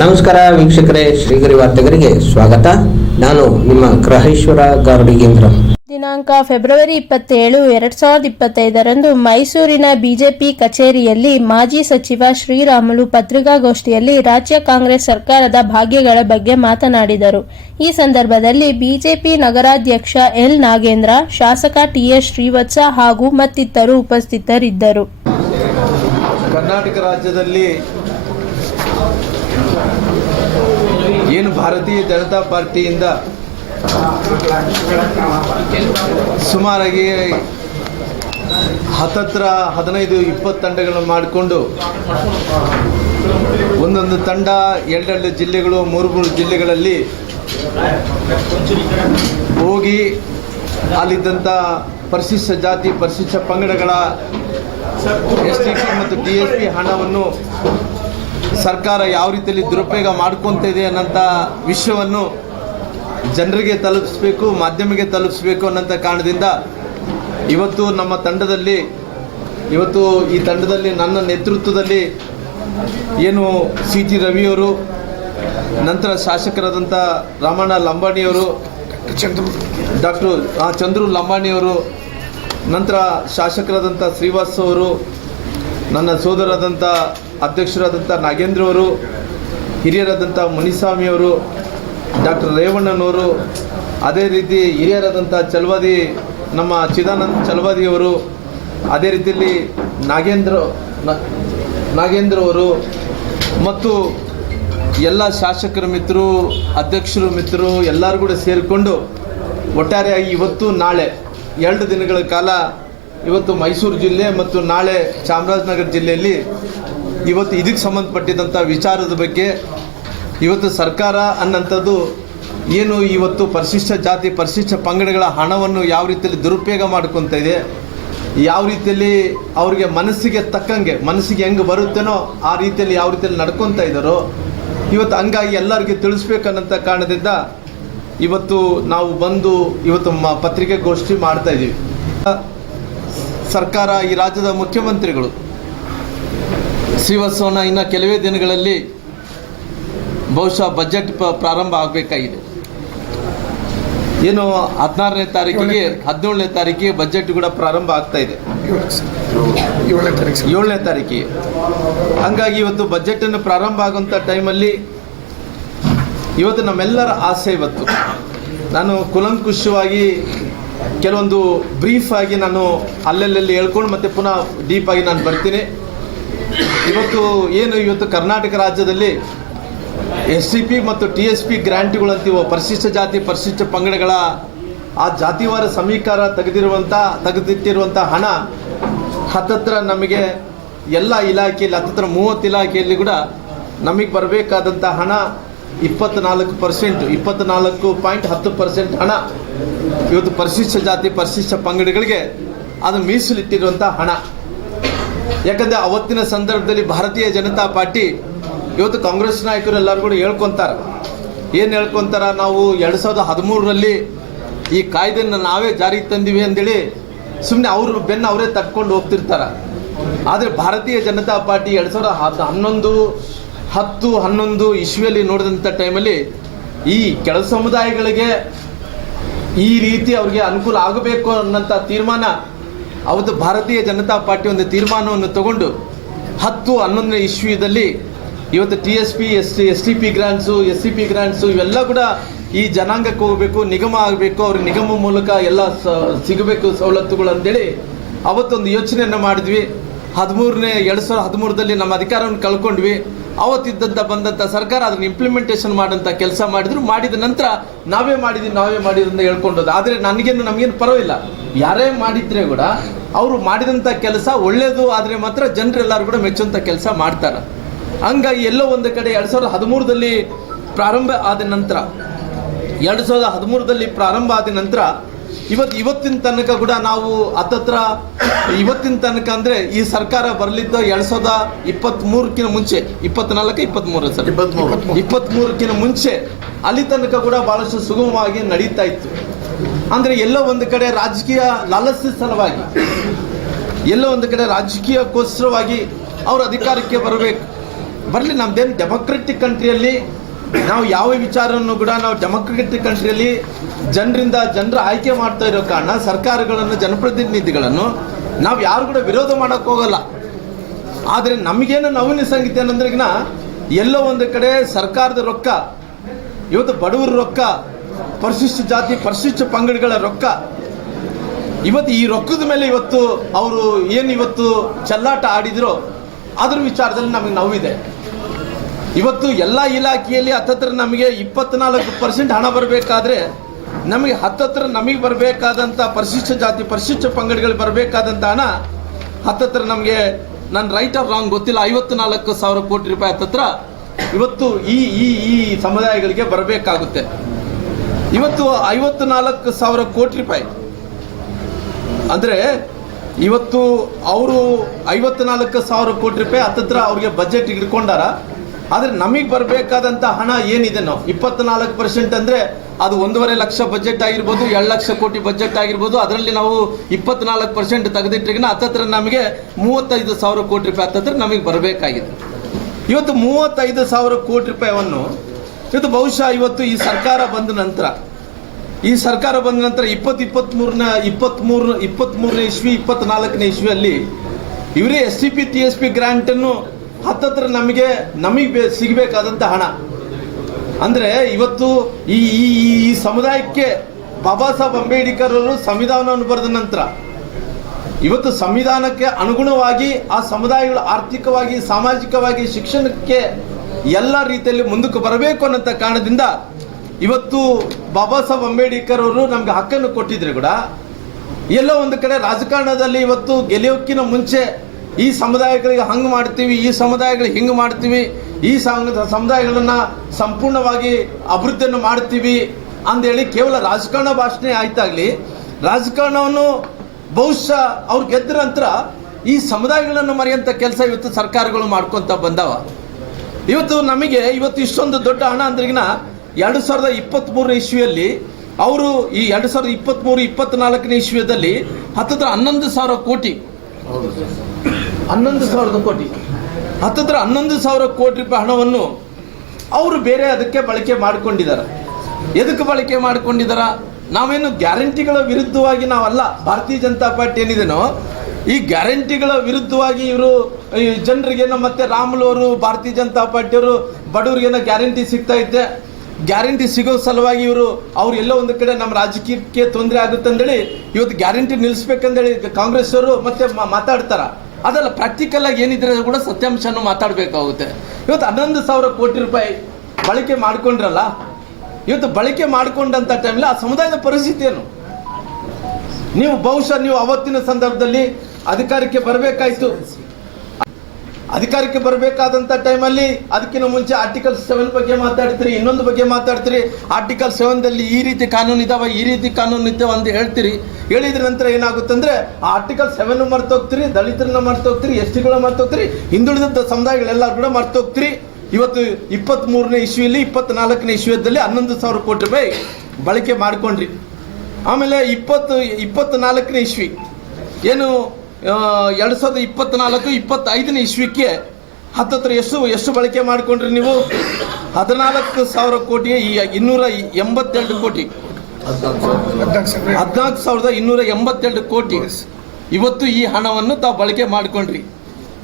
ನಮಸ್ಕಾರ ವೀಕ್ಷಕರೇ ಶ್ರೀಗರಿ ವಾರ್ತೆಗರಿಗೆ ಸ್ವಾಗತ. ನಾನು ನಿಮ್ಮ ಗ್ರಹೇಶ್ವರ ಗಾರ್ಡಿಗೇಂದ್ರ ದಿನಾಂಕ ಫೆಬ್ರವರಿ ಇಪ್ಪತ್ತೇಳು ಎರಡ್ ಸಾವಿರದ ಇಪ್ಪತ್ತೈದರಂದು ಮೈಸೂರಿನ ಬಿಜೆಪಿ ಕಚೇರಿಯಲ್ಲಿ ಮಾಜಿ ಸಚಿವ ಶ್ರೀರಾಮುಲು ಪತ್ರಿಕಾಗೋಷ್ಠಿಯಲ್ಲಿ ರಾಜ್ಯ ಕಾಂಗ್ರೆಸ್ ಸರ್ಕಾರದ ಭಾಗ್ಯಗಳ ಬಗ್ಗೆ ಮಾತನಾಡಿದರು. ಈ ಸಂದರ್ಭದಲ್ಲಿ ಬಿಜೆಪಿ ನಗರಾಧ್ಯಕ್ಷ ಎಲ್ ನಾಗೇಂದ್ರ ಶಾಸಕ ಟಿಎಸ್ ಶ್ರೀವತ್ಸ ಹಾಗೂ ಮತ್ತಿತರರು ಉಪಸ್ಥಿತರಿದ್ದರು. ಕರ್ನಾಟಕ ರಾಜ್ಯದಲ್ಲಿ ಏನು ಭಾರತೀಯ ಜನತಾ ಪಾರ್ಟಿಯಿಂದ ಸುಮಾರಾಗಿ ಹತ್ತತ್ರ ಹದಿನೈದು ಇಪ್ಪತ್ತು ತಂಡಗಳನ್ನು ಮಾಡಿಕೊಂಡು ಒಂದೊಂದು ತಂಡ, ಎರಡೆರಡು ಜಿಲ್ಲೆಗಳು, ಮೂರು ಮೂರು ಜಿಲ್ಲೆಗಳಲ್ಲಿ ಹೋಗಿ ಅಲ್ಲಿದ್ದಂಥ ಪರಿಶಿಷ್ಟ ಜಾತಿ, ಪರಿಶಿಷ್ಟ ಪಂಗಡಗಳ ಎಸ್ ಟಿ ಪಿ ಮತ್ತು ಡಿ ಎಸ್ ಪಿ ಹಣವನ್ನು ಸರ್ಕಾರ ಯಾವ ರೀತಿಯಲ್ಲಿ ದುರುಪಯೋಗ ಮಾಡ್ಕೊತ ಇದೆ ಅನ್ನೋಂಥ ವಿಷಯವನ್ನು ಜನರಿಗೆ ತಲುಪಿಸ್ಬೇಕು ಮಾಧ್ಯಮಕ್ಕೆ ತಲುಪಿಸ್ಬೇಕು ಅನ್ನೋಂಥ ಕಾರಣದಿಂದ ಇವತ್ತು ನಮ್ಮ ತಂಡದಲ್ಲಿ ಇವತ್ತು ಈ ತಂಡದಲ್ಲಿ ನನ್ನ ನೇತೃತ್ವದಲ್ಲಿ ಏನು ಸಿ ಟಿ ರವಿಯವರು ನಂತರ ಶಾಸಕರಾದಂಥ ರಾಮಣ್ಣ ಲಂಬಾಣಿಯವರು ಡಾಕ್ಟರ್ ಆ, ಚಂದ್ರು ಲಂಬಾಣಿಯವರು ನಂತರ ಶಾಸಕರಾದಂಥ ಶ್ರೀವಾಸ್ ಅವರು ನನ್ನ ಸೋದರರಾದಂಥ ಅಧ್ಯಕ್ಷರಾದಂಥ ನಾಗೇಂದ್ರ ಅವರು, ಹಿರಿಯರಾದಂಥ ಮುನಿಸ್ವಾಮಿಯವರು ಡಾಕ್ಟರ್ ರೇವಣ್ಣನವರು, ಅದೇ ರೀತಿ ಹಿರಿಯರಾದಂಥ ಚಲವಾದಿ, ನಮ್ಮ ಚಿದಾನಂದ ಚಲವಾದಿಯವರು ಅದೇ ರೀತಿಯಲ್ಲಿ ನಾಗೇಂದ್ರ ನಾಗೇಂದ್ರ ಅವರು ಮತ್ತು ಎಲ್ಲ ಶಾಸಕರ ಮಿತ್ರರು, ಅಧ್ಯಕ್ಷರು ಮಿತ್ರರು ಎಲ್ಲರೂ ಕೂಡ ಸೇರಿಕೊಂಡು ಒಟ್ಟಾರೆಯಾಗಿ ಇವತ್ತು ನಾಳೆ, ಎರಡು ದಿನಗಳ ಕಾಲ ಇವತ್ತು ಮೈಸೂರು ಜಿಲ್ಲೆ ಮತ್ತು ನಾಳೆ ಚಾಮರಾಜನಗರ ಜಿಲ್ಲೆಯಲ್ಲಿ ಇವತ್ತು ಇದಕ್ಕೆ ಸಂಬಂಧಪಟ್ಟಿದ್ದಂಥ ವಿಚಾರದ ಬಗ್ಗೆ ಇವತ್ತು ಸರ್ಕಾರ ಅನ್ನಂಥದ್ದು ಏನು ಇವತ್ತು ಪರಿಶಿಷ್ಟ ಜಾತಿ, ಪರಿಶಿಷ್ಟ ಪಂಗಡಗಳ ಹಣವನ್ನು ಯಾವ ರೀತಿಯಲ್ಲಿ ದುರುಪಯೋಗ ಮಾಡ್ಕೊತ ಇದೆ, ಯಾವ ರೀತಿಯಲ್ಲಿ ಅವರಿಗೆ ಮನಸ್ಸಿಗೆ ತಕ್ಕಂಗೆ, ಮನಸ್ಸಿಗೆ ಹೆಂಗೆ ಬರುತ್ತೇನೋ ಆ ರೀತಿಯಲ್ಲಿ ಯಾವ ರೀತಿಯಲ್ಲಿ ನಡ್ಕೊತಾ ಇದ್ದಾರೋ, ಇವತ್ತು ಹಂಗಾಗಿ ಎಲ್ಲರಿಗೆ ತಿಳಿಸ್ಬೇಕನ್ನಂಥ ಕಾರಣದಿಂದ ಇವತ್ತು ನಾವು ಬಂದು ಇವತ್ತು ಮ ಪತ್ರಿಕೆಗೋಷ್ಠಿ ಮಾಡ್ತಾ ಇದ್ದೀವಿ ಸರ್ಕಾರ ಈ ರಾಜ್ಯದ ಮುಖ್ಯಮಂತ್ರಿಗಳು ಶ್ರೀವತ್ಸವನ ಇನ್ನು ಕೆಲವೇ ದಿನಗಳಲ್ಲಿ ಬಹುಶಃ ಬಜೆಟ್ ಪ ಪ್ರಾರಂಭ ಆಗಬೇಕಾಗಿದೆ. ಏನು ಹದಿನಾರನೇ ತಾರೀಕಿಗೆ ಹದಿನೇಳನೇ ತಾರೀಕಿಗೆ ಬಜೆಟ್ ಕೂಡ ಪ್ರಾರಂಭ ಆಗ್ತಾ ಇದೆ. ಏಳನೇ ತಾರೀಕಿಗೆ. ಹಂಗಾಗಿ ಇವತ್ತು ಬಜೆಟನ್ನು ಪ್ರಾರಂಭ ಆಗುವಂಥ ಟೈಮಲ್ಲಿ ಇವತ್ತು ನಮ್ಮೆಲ್ಲರ ಆಸೆ ಇವತ್ತು. ನಾನು ಕುಲಂಕುಷವಾಗಿ ಕೆಲವೊಂದು ಬ್ರೀಫ್ ಆಗಿ ನಾನು ಅಲ್ಲಲ್ಲಿ ಹೇಳ್ಕೊಂಡು ಮತ್ತೆ ಪುನಃ ಡೀಪ್ ಆಗಿ ನಾನು ಬರ್ತೀನಿ. ಇವತ್ತು ಏನು ಇವತ್ತು ಕರ್ನಾಟಕ ರಾಜ್ಯದಲ್ಲಿ ಎಸ್ ಸಿ ಪಿ ಮತ್ತು ಟಿ ಎಸ್ ಪಿ ಗ್ರ್ಯಾಂಟ್ಗಳಂತೀವೋ, ಪರಿಶಿಷ್ಟ ಜಾತಿ, ಪರಿಶಿಷ್ಟ ಪಂಗಡಗಳ ಆ ಜಾತಿವಾರ ಸಮೀಕಾರ ತೆಗೆದಿರುವಂಥ ತೆಗೆದಿಟ್ಟಿರುವಂಥ ಹಣ ಹತ್ತತ್ರ ನಮಗೆ ಎಲ್ಲ ಇಲಾಖೆಯಲ್ಲಿ, ಹತ್ತತ್ರ ಮೂವತ್ತು ಇಲಾಖೆಯಲ್ಲಿ ಕೂಡ ನಮಗೆ ಬರಬೇಕಾದಂಥ ಹಣ ಇಪ್ಪತ್ತ್ನಾಲ್ಕು ಪರ್ಸೆಂಟ್ ಇಪ್ಪತ್ತ್ನಾಲ್ಕು ಪಾಯಿಂಟ್ ಹತ್ತು ಪರ್ಸೆಂಟ್ ಹಣ ಇವತ್ತು ಪರಿಶಿಷ್ಟ ಜಾತಿ, ಪರಿಶಿಷ್ಟ ಪಂಗಡಗಳಿಗೆ ಅದು ಮೀಸಲಿಟ್ಟಿರುವಂಥ ಹಣ. ಯಾಕಂದರೆ ಅವತ್ತಿನ ಸಂದರ್ಭದಲ್ಲಿ ಭಾರತೀಯ ಜನತಾ ಪಾರ್ಟಿ ಇವತ್ತು ಕಾಂಗ್ರೆಸ್ ನಾಯಕರು ಎಲ್ಲರೂ ಕೂಡ ಹೇಳ್ಕೊಂತಾರ. ಏನು ಹೇಳ್ಕೊಂತಾರ? ನಾವು ಎರಡು ಸಾವಿರದ ಹದಿಮೂರರಲ್ಲಿ ಈ ಕಾಯ್ದೆನ ನಾವೇ ಜಾರಿಗೆ ತಂದಿವಿ ಅಂದೇಳಿ ಸುಮ್ಮನೆ ಅವರು ಬೆನ್ನು ಅವರೇ ತಟ್ಕೊಂಡು ಹೋಗ್ತಿರ್ತಾರೆ. ಆದರೆ ಭಾರತೀಯ ಜನತಾ ಪಾರ್ಟಿ ಎರಡು ಸಾವಿರದ ಹತ್ತು ಹನ್ನೊಂದು ಹತ್ತು, ಹನ್ನೊಂದು ಇಶ್ವಿಯಲ್ಲಿ ನೋಡಿದಂಥ ಟೈಮಲ್ಲಿ ಈ ಕೆಳ ಸಮುದಾಯಗಳಿಗೆ ಈ ರೀತಿ ಅವ್ರಿಗೆ ಅನುಕೂಲ ಆಗಬೇಕು ಅನ್ನೋಂಥ ತೀರ್ಮಾನ ಅವತ್ತು ಭಾರತೀಯ ಜನತಾ ಪಾರ್ಟಿ ಒಂದು ತೀರ್ಮಾನವನ್ನು ತಗೊಂಡು ಹತ್ತು ಹನ್ನೊಂದನೇ ಇಶ್ಯೂದಲ್ಲಿ ಇವತ್ತು T S P S S T P grants S C P grants ಇವೆಲ್ಲ ಕೂಡ ಈ ಜನಾಂಗಕ್ಕೆ ಹೋಗಬೇಕು, ನಿಗಮ ಆಗಬೇಕು ಅವ್ರ ನಿಗಮ ಮೂಲಕ ಎಲ್ಲ ಸಿಗಬೇಕು ಸವಲತ್ತುಗಳು ಅಂತೇಳಿ ಅವತ್ತೊಂದು ಯೋಚನೆಯನ್ನು ಮಾಡಿದ್ವಿ. ಹದಿಮೂರನೇ, ಎರಡು ಸಾವಿರದ ಹದಿಮೂರರಲ್ಲಿ ನಮ್ಮ ಅಧಿಕಾರವನ್ನು ಕಳ್ಕೊಂಡ್ವಿ. ಅವತ್ತಿದ್ದಂಥ ಬಂದಂಥ ಸರ್ಕಾರ ಅದನ್ನ ಇಂಪ್ಲಿಮೆಂಟೇಷನ್ ಮಾಡೋಂಥ ಕೆಲಸ ಮಾಡಿದ್ರು. ಮಾಡಿದ ನಂತರ ನಾವೇ ಮಾಡಿದ್ವಿ, ನಾವೇ ಮಾಡಿದ್ರಿಂದ ಹೇಳ್ಕೊಂಡೋದು ಆದರೆ ನನಗೇನು, ನಮಗೇನು ಪರವಾಗಿಲ್ಲ. ಯಾರೇ ಮಾಡಿದ್ರೆ ಕೂಡ ಅವರು ಮಾಡಿದಂಥ ಕೆಲಸ ಒಳ್ಳೆಯದು ಆದರೆ ಮಾತ್ರ ಜನರೆಲ್ಲರೂ ಕೂಡ ಮೆಚ್ಚುವಂಥ ಕೆಲಸ ಮಾಡ್ತಾರೆ. ಹಂಗಾಗಿ ಎಲ್ಲೋ ಒಂದು ಕಡೆ ಎರಡು ಸಾವಿರದ ಹದಿಮೂರರಲ್ಲಿ ಪ್ರಾರಂಭ ಆದ ನಂತರ ಎರಡು ಸಾವಿರದ ಹದಿಮೂರರಲ್ಲಿ ಪ್ರಾರಂಭ ಆದ ನಂತರ ಇವತ್ತು ಇವತ್ತಿನ ತನಕ ಕೂಡ ನಾವು ಹತ್ತತ್ರ ಇವತ್ತಿನ ತನಕ ಅಂದರೆ ಈ ಸರ್ಕಾರ ಬರಲಿದ್ದ ಎರಡು ಸಾವಿರದ ಇಪ್ಪತ್ತ್ಮೂರಕ್ಕಿಂತ ಮುಂಚೆ ಇಪ್ಪತ್ನಾಲ್ಕು ಇಪ್ಪತ್ತ್ಮೂರು ಸರ್ ಇಪ್ಪತ್ತ್ಮೂರಕ್ಕಿಂತ ಮುಂಚೆ ಅಲ್ಲಿ ತನಕ ಕೂಡ ಭಾಳಷ್ಟು ಸುಗಮವಾಗಿ ನಡೀತಾ ಇತ್ತು. ಅಂದರೆ ಎಲ್ಲೋ ಒಂದು ಕಡೆ ರಾಜಕೀಯ ಲಾಲಸ್ಯ ಸಲುವಾಗಿ, ಎಲ್ಲೋ ಒಂದು ಕಡೆ ರಾಜಕೀಯಕ್ಕೋಸ್ಕರವಾಗಿ ಅವರು ಅಧಿಕಾರಕ್ಕೆ ಬರಬೇಕು. ಬರಲಿ, ನಮ್ದೇನು ಡೆಮೊಕ್ರೆಟಿಕ್ ಕಂಟ್ರಿಯಲ್ಲಿ ನಾವು ಯಾವ ವಿಚಾರವನ್ನು ಕೂಡ ನಾವು ಡೆಮೊಕ್ರೆಟಿಕ್ ಕಂಟ್ರಿಯಲ್ಲಿ ಜನರಿಂದ ಜನರ ಆಯ್ಕೆ ಮಾಡ್ತಾ ಇರೋ ಕಾರಣ ಸರ್ಕಾರಗಳನ್ನು, ಜನಪ್ರತಿನಿಧಿಗಳನ್ನು ನಾವು ಯಾರು ಕೂಡ ವಿರೋಧ ಮಾಡೋಕ್ಕೆ ಹೋಗಲ್ಲ. ಆದರೆ ನಮಗೇನು ನವೀನ ಸಂಗೀತ ಏನಂದ್ರೆಗಿನ ಎಲ್ಲೋ ಒಂದು ಕಡೆ ಸರ್ಕಾರದ ರೊಕ್ಕ, ಇವತ್ತು ಬಡವರ ರೊಕ್ಕ ಪರಿಶಿಷ್ಟ ಜಾತಿ, ಪರಿಶಿಷ್ಟ ಪಂಗಡಗಳ ರೊಕ್ಕ. ಇವತ್ತು ಈ ರೊಕ್ಕದ ಮೇಲೆ ಇವತ್ತು ಅವರು ಏನು ಇವತ್ತು ಚೆಲ್ಲಾಟ ಆಡಿದ್ರೋ ಅದ್ರ ವಿಚಾರದಲ್ಲಿ ನಮಗೆ ನೋವಿದೆ. ಇವತ್ತು ಎಲ್ಲ ಇಲಾಖೆಯಲ್ಲಿ ಹತ್ತತ್ರ ನಮಗೆ ಇಪ್ಪತ್ನಾಲ್ಕು ಪರ್ಸೆಂಟ್ ಹಣ ಬರಬೇಕಾದ್ರೆ ನಮಗೆ ಹತ್ತತ್ರ ನಮಗೆ ಬರಬೇಕಾದಂಥ ಪರಿಶಿಷ್ಟ ಜಾತಿ, ಪರಿಶಿಷ್ಟ ಪಂಗಡಗಳಿಗೆ ಬರಬೇಕಾದಂಥ ಹಣ ಹತ್ತತ್ರ ನಮಗೆ ನನ್ನ ರೈಟ್ ಆಫ್ ರಾಂಗ್ ಗೊತ್ತಿಲ್ಲ. ಐವತ್ತು ನಾಲ್ಕು ಸಾವಿರ ಕೋಟಿ ರೂಪಾಯಿ ಹತ್ತತ್ರ ಇವತ್ತು ಈ ಈ ಈ ಸಮುದಾಯಗಳಿಗೆ ಬರಬೇಕಾಗುತ್ತೆ. ಇವತ್ತು ಐವತ್ತು ನಾಲ್ಕು ಸಾವಿರ ಕೋಟಿ ರೂಪಾಯಿ. ಅಂದರೆ ಇವತ್ತು ಅವರು ಐವತ್ನಾಲ್ಕು ಸಾವಿರ ಕೋಟಿ ರೂಪಾಯಿ ಹತ್ತತ್ರ ಅವ್ರಿಗೆ ಬಜೆಟ್ ಇಟ್ಕೊಂಡಾರ ಆದರೆ ನಮಗೆ ಬರಬೇಕಾದಂಥ ಹಣ ಏನಿದೆ ನಾವು? ಇಪ್ಪತ್ನಾಲ್ಕು ಪರ್ಸೆಂಟ್ ಅಂದರೆ ಅದು ಒಂದೂವರೆ ಲಕ್ಷ ಬಜೆಟ್ ಆಗಿರ್ಬೋದು ಎರಡು ಲಕ್ಷ ಕೋಟಿ ಬಜೆಟ್ ಆಗಿರ್ಬೋದು. ಅದರಲ್ಲಿ ನಾವು ಇಪ್ಪತ್ನಾಲ್ಕು ಪರ್ಸೆಂಟ್ ತೆಗೆದಿಟ್ಟಿಗಿನ ಹತ್ತತ್ರ ನಮಗೆ ಮೂವತ್ತೈದು ಸಾವಿರ ಕೋಟಿ ರೂಪಾಯಿ ಹತ್ತತ್ರ ನಮಗೆ ಬರಬೇಕಾಗಿದೆ. ಇವತ್ತು ಮೂವತ್ತೈದು ಸಾವಿರ ಕೋಟಿ ರೂಪಾಯಿಯನ್ನು ಇವತ್ತು ಬಹುಶಃ ಇವತ್ತು ಈ ಸರ್ಕಾರ ಬಂದ ನಂತರ. ಈ ಸರ್ಕಾರ ಬಂದ ನಂತರ ಇಪ್ಪತ್ತು ಇಪ್ಪತ್ತ್ಮೂರನ ಇಪ್ಪತ್ತ್ಮೂರು ಇಪ್ಪತ್ತ್ಮೂರನೇ ಇಸ್ವಿ, ಇಪ್ಪತ್ನಾಲ್ಕನೇ ಇಸ್ವಿಯಲ್ಲಿ ಇವರೇ S C P, T S P ಗ್ರ್ಯಾಂಟನ್ನು ಹತ್ತತ್ರ ನಮಗೆ ನಮಗೆ ಬೇ ಸಿಗಬೇಕಾದಂಥ ಹಣ. ಅಂದರೆ ಇವತ್ತು ಈ, ಈ- ಈ ಸಮುದಾಯಕ್ಕೆ ಬಾಬಾ ಸಾಹೇಬ್ ಅಂಬೇಡ್ಕರ್ ಅವರು ಸಂವಿಧಾನವನ್ನು ಬರೆದ ನಂತರ ಇವತ್ತು ಸಂವಿಧಾನಕ್ಕೆ ಅನುಗುಣವಾಗಿ ಆ ಸಮುದಾಯಗಳು ಆರ್ಥಿಕವಾಗಿ, ಸಾಮಾಜಿಕವಾಗಿ, ಶಿಕ್ಷಣಕ್ಕೆ ಎಲ್ಲ ರೀತಿಯಲ್ಲಿ ಮುಂದಕ್ಕೆ ಬರಬೇಕು ಅನ್ನೋಂಥ ಕಾರಣದಿಂದ ಇವತ್ತು ಬಾಬಾ ಸಾಹೇಬ್ ಅಂಬೇಡ್ಕರ್ ಅವರು ನಮ್ಗೆ ಹಕ್ಕನ್ನು ಕೊಟ್ಟಿದ್ರೆ ಕೂಡ. ಎಲ್ಲೋ ಒಂದು ಕಡೆ ರಾಜಕಾರಣದಲ್ಲಿ ಇವತ್ತು ಗೆಳೆಯೋಕ್ಕಿಂತ ಮುಂಚೆ ಈ ಸಮುದಾಯಗಳಿಗೆ ಹಂಗೆ ಮಾಡ್ತೀವಿ, ಈ ಸಮುದಾಯಗಳಿಗೆ ಹಿಂಗೆ ಮಾಡ್ತೀವಿ, ಈ ಸಮುದಾಯಗಳನ್ನು ಸಂಪೂರ್ಣವಾಗಿ ಅಭಿವೃದ್ಧಿಯನ್ನು ಮಾಡ್ತೀವಿ ಅಂದೇಳಿ ಕೇವಲ ರಾಜಕಾರಣ ಭಾಷಣೆ ಆಯ್ತಾಗ್ಲಿ, ರಾಜಕಾರಣವನ್ನು ಬಹುಶಃ ಅವ್ರು ಗೆದ್ದ ನಂತರ ಈ ಸಮುದಾಯಗಳನ್ನು ಮರೆಯಂತ ಕೆಲಸ ಇವತ್ತು ಸರ್ಕಾರಗಳು ಮಾಡ್ಕೊಂತ ಬಂದವ. ಇವತ್ತು ನಮಗೆ ಇವತ್ತು ಇಷ್ಟೊಂದು ದೊಡ್ಡ ಹಣ ಅಂದ್ರಿಗಿನ ಎರಡು ಸಾವಿರದ ಇಪ್ಪತ್ತ್ಮೂರನೇ ಇಸ್ವಿಯಲ್ಲಿ ಅವರು ಈ ಎರಡು ಸಾವಿರದ ಇಪ್ಪತ್ತ್ಮೂರು ಇಪ್ಪತ್ನಾಲ್ಕನೇ ಇಶ್ವಿಯದಲ್ಲಿ ಹತ್ತತ್ರ ಹನ್ನೊಂದು ಸಾವಿರ ಕೋಟಿ. ಹನ್ನೊಂದು ಸಾವಿರದ ಕೋಟಿ. ಹತ್ತತ್ರ ಹನ್ನೊಂದು ಸಾವಿರ ಕೋಟಿ ರೂಪಾಯಿ ಹಣವನ್ನು ಅವರು ಬೇರೆ ಅದಕ್ಕೆ ಬಳಕೆ ಮಾಡಿಕೊಂಡಿದ್ದಾರೆ. ಎದಕ್ಕೆ ಬಳಕೆ ಮಾಡಿಕೊಂಡಿದ್ದಾರ? ನಾವೇನು ಗ್ಯಾರಂಟಿಗಳ ವಿರುದ್ಧವಾಗಿ ನಾವಲ್ಲ? ಭಾರತೀಯ ಜನತಾ ಪಾರ್ಟಿ ಏನಿದೆನೋ ಈ ಗ್ಯಾರಂಟಿಗಳ ವಿರುದ್ಧವಾಗಿ ಇವರು ಜನರಿಗೇನೋ ಮತ್ತೆ ರಾಮುಲು ಅವರು, ಭಾರತೀಯ ಜನತಾ ಪಾರ್ಟಿಯವರು ಬಡವರಿಗೇನೋ ಗ್ಯಾರಂಟಿ ಸಿಗ್ತಾ ಇದ್ದೆ. ಗ್ಯಾರಂಟಿ ಸಿಗೋ ಸಲುವಾಗಿ ಇವರು, ಅವ್ರು ಎಲ್ಲೋ ಒಂದು ಕಡೆ ನಮ್ಮ ರಾಜಕೀಯಕ್ಕೆ ತೊಂದರೆ ಆಗುತ್ತೆ ಅಂದೇಳಿ ಇವತ್ತು ಗ್ಯಾರಂಟಿ ನಿಲ್ಲಿಸ್ಬೇಕಂದೇಳಿ ಕಾಂಗ್ರೆಸ್ ಅವರು ಮತ್ತೆ ಮಾತಾಡ್ತಾರ. ಅದಲ್ಲ ಪ್ರಾಕ್ಟಿಕಲ್ ಆಗಿ ಏನಿದ್ರೆ ಕೂಡ ಸತ್ಯಾಂಶನ ಮಾತಾಡಬೇಕಾಗುತ್ತೆ. ಇವತ್ತು ಹನ್ನೊಂದು ಸಾವಿರ ಕೋಟಿ ರೂಪಾಯಿ ಬಳಕೆ ಮಾಡ್ಕೊಂಡ್ರಲ್ಲ, ಇವತ್ತು ಬಳಕೆ ಮಾಡಿಕೊಂಡಂಥ ಟೈಮಲ್ಲಿ ಆ ಸಮುದಾಯದ ಪರಿಸ್ಥಿತಿ ಏನು? ನೀವು ಬಹುಶಃ ನೀವು ಅವತ್ತಿನ ಸಂದರ್ಭದಲ್ಲಿ ಅಧಿಕಾರಕ್ಕೆ ಬರಬೇಕಾಯ್ತು. ಅಧಿಕಾರಕ್ಕೆ ಬರಬೇಕಾದಂಥ ಟೈಮಲ್ಲಿ ಅದಕ್ಕಿಂತ ಮುಂಚೆ ಆರ್ಟಿಕಲ್ ಸೆವೆನ್ ಬಗ್ಗೆ ಮಾತಾಡ್ತೀರಿ, ಇನ್ನೊಂದು ಬಗ್ಗೆ ಮಾತಾಡ್ತೀರಿ. ಆರ್ಟಿಕಲ್ ಸೆವೆನ್ದಲ್ಲಿ ಈ ರೀತಿ ಕಾನೂನು ಇದಾವ, ಈ ರೀತಿ ಕಾನೂನು ಇದ್ದಾವೆ ಅಂತ ಹೇಳ್ತೀರಿ. ಹೇಳಿದ್ರ ನಂತರ ಏನಾಗುತ್ತಂದ್ರೆ, ಆ ಆರ್ಟಿಕಲ್ ಸೆವೆನ್ ಮರ್ತೋಗ್ತೀರಿ, ದಲಿತರನ್ನ ಮರ್ತೋಗ್ತೀರಿ, ಎಸ್ ಟಿಗಳ ಮರ್ತೋಗ್ತೀರಿ ಹಿಂದುಳಿದಂಥ ಸಮುದಾಯಗಳೆಲ್ಲ ಕೂಡ ಮರ್ತೋಗ್ತೀರಿ. ಇವತ್ತು ಇಪ್ಪತ್ತ್ ಮೂರನೇ ಇಶ್ಯೂಲಿ ಇಪ್ಪತ್ತ್ ನಾಲ್ಕನೇ ಇಶ್ಯೂದಲ್ಲಿ ಹನ್ನೊಂದು ಸಾವಿರ ಕೋಟಿ ರೂಪಾಯಿ ಬಳಕೆ ಮಾಡ್ಕೊಂಡ್ರಿ. ಆಮೇಲೆ ಇಪ್ಪತ್ತು, ಇಪ್ಪತ್ನಾಲ್ಕನೇ ಇಶ್ವಿ ಏನು ಎರಡು ಸಾವಿರದ ಇಪ್ಪತ್ನಾಲ್ಕು, ಇಪ್ಪತ್ತೈದನೇ ಇಸ್ವಿಕ್ಕೆ ಹತ್ತತ್ರ ಎಷ್ಟು ಎಷ್ಟು ಬಳಕೆ ಮಾಡಿಕೊಂಡ್ರಿ ನೀವು? ಹದಿನಾಲ್ಕು ಸಾವಿರ ಕೋಟಿ ಈ ಇನ್ನೂರ ಎಂಬತ್ತೆರಡು ಕೋಟಿ. ಹದಿನಾಲ್ಕು ಸಾವಿರದ ಇನ್ನೂರ ಎಂಬತ್ತೆರಡು ಕೋಟಿ. ಇವತ್ತು ಈ ಹಣವನ್ನು ತಾವು ಬಳಕೆ ಮಾಡಿಕೊಂಡ್ರಿ.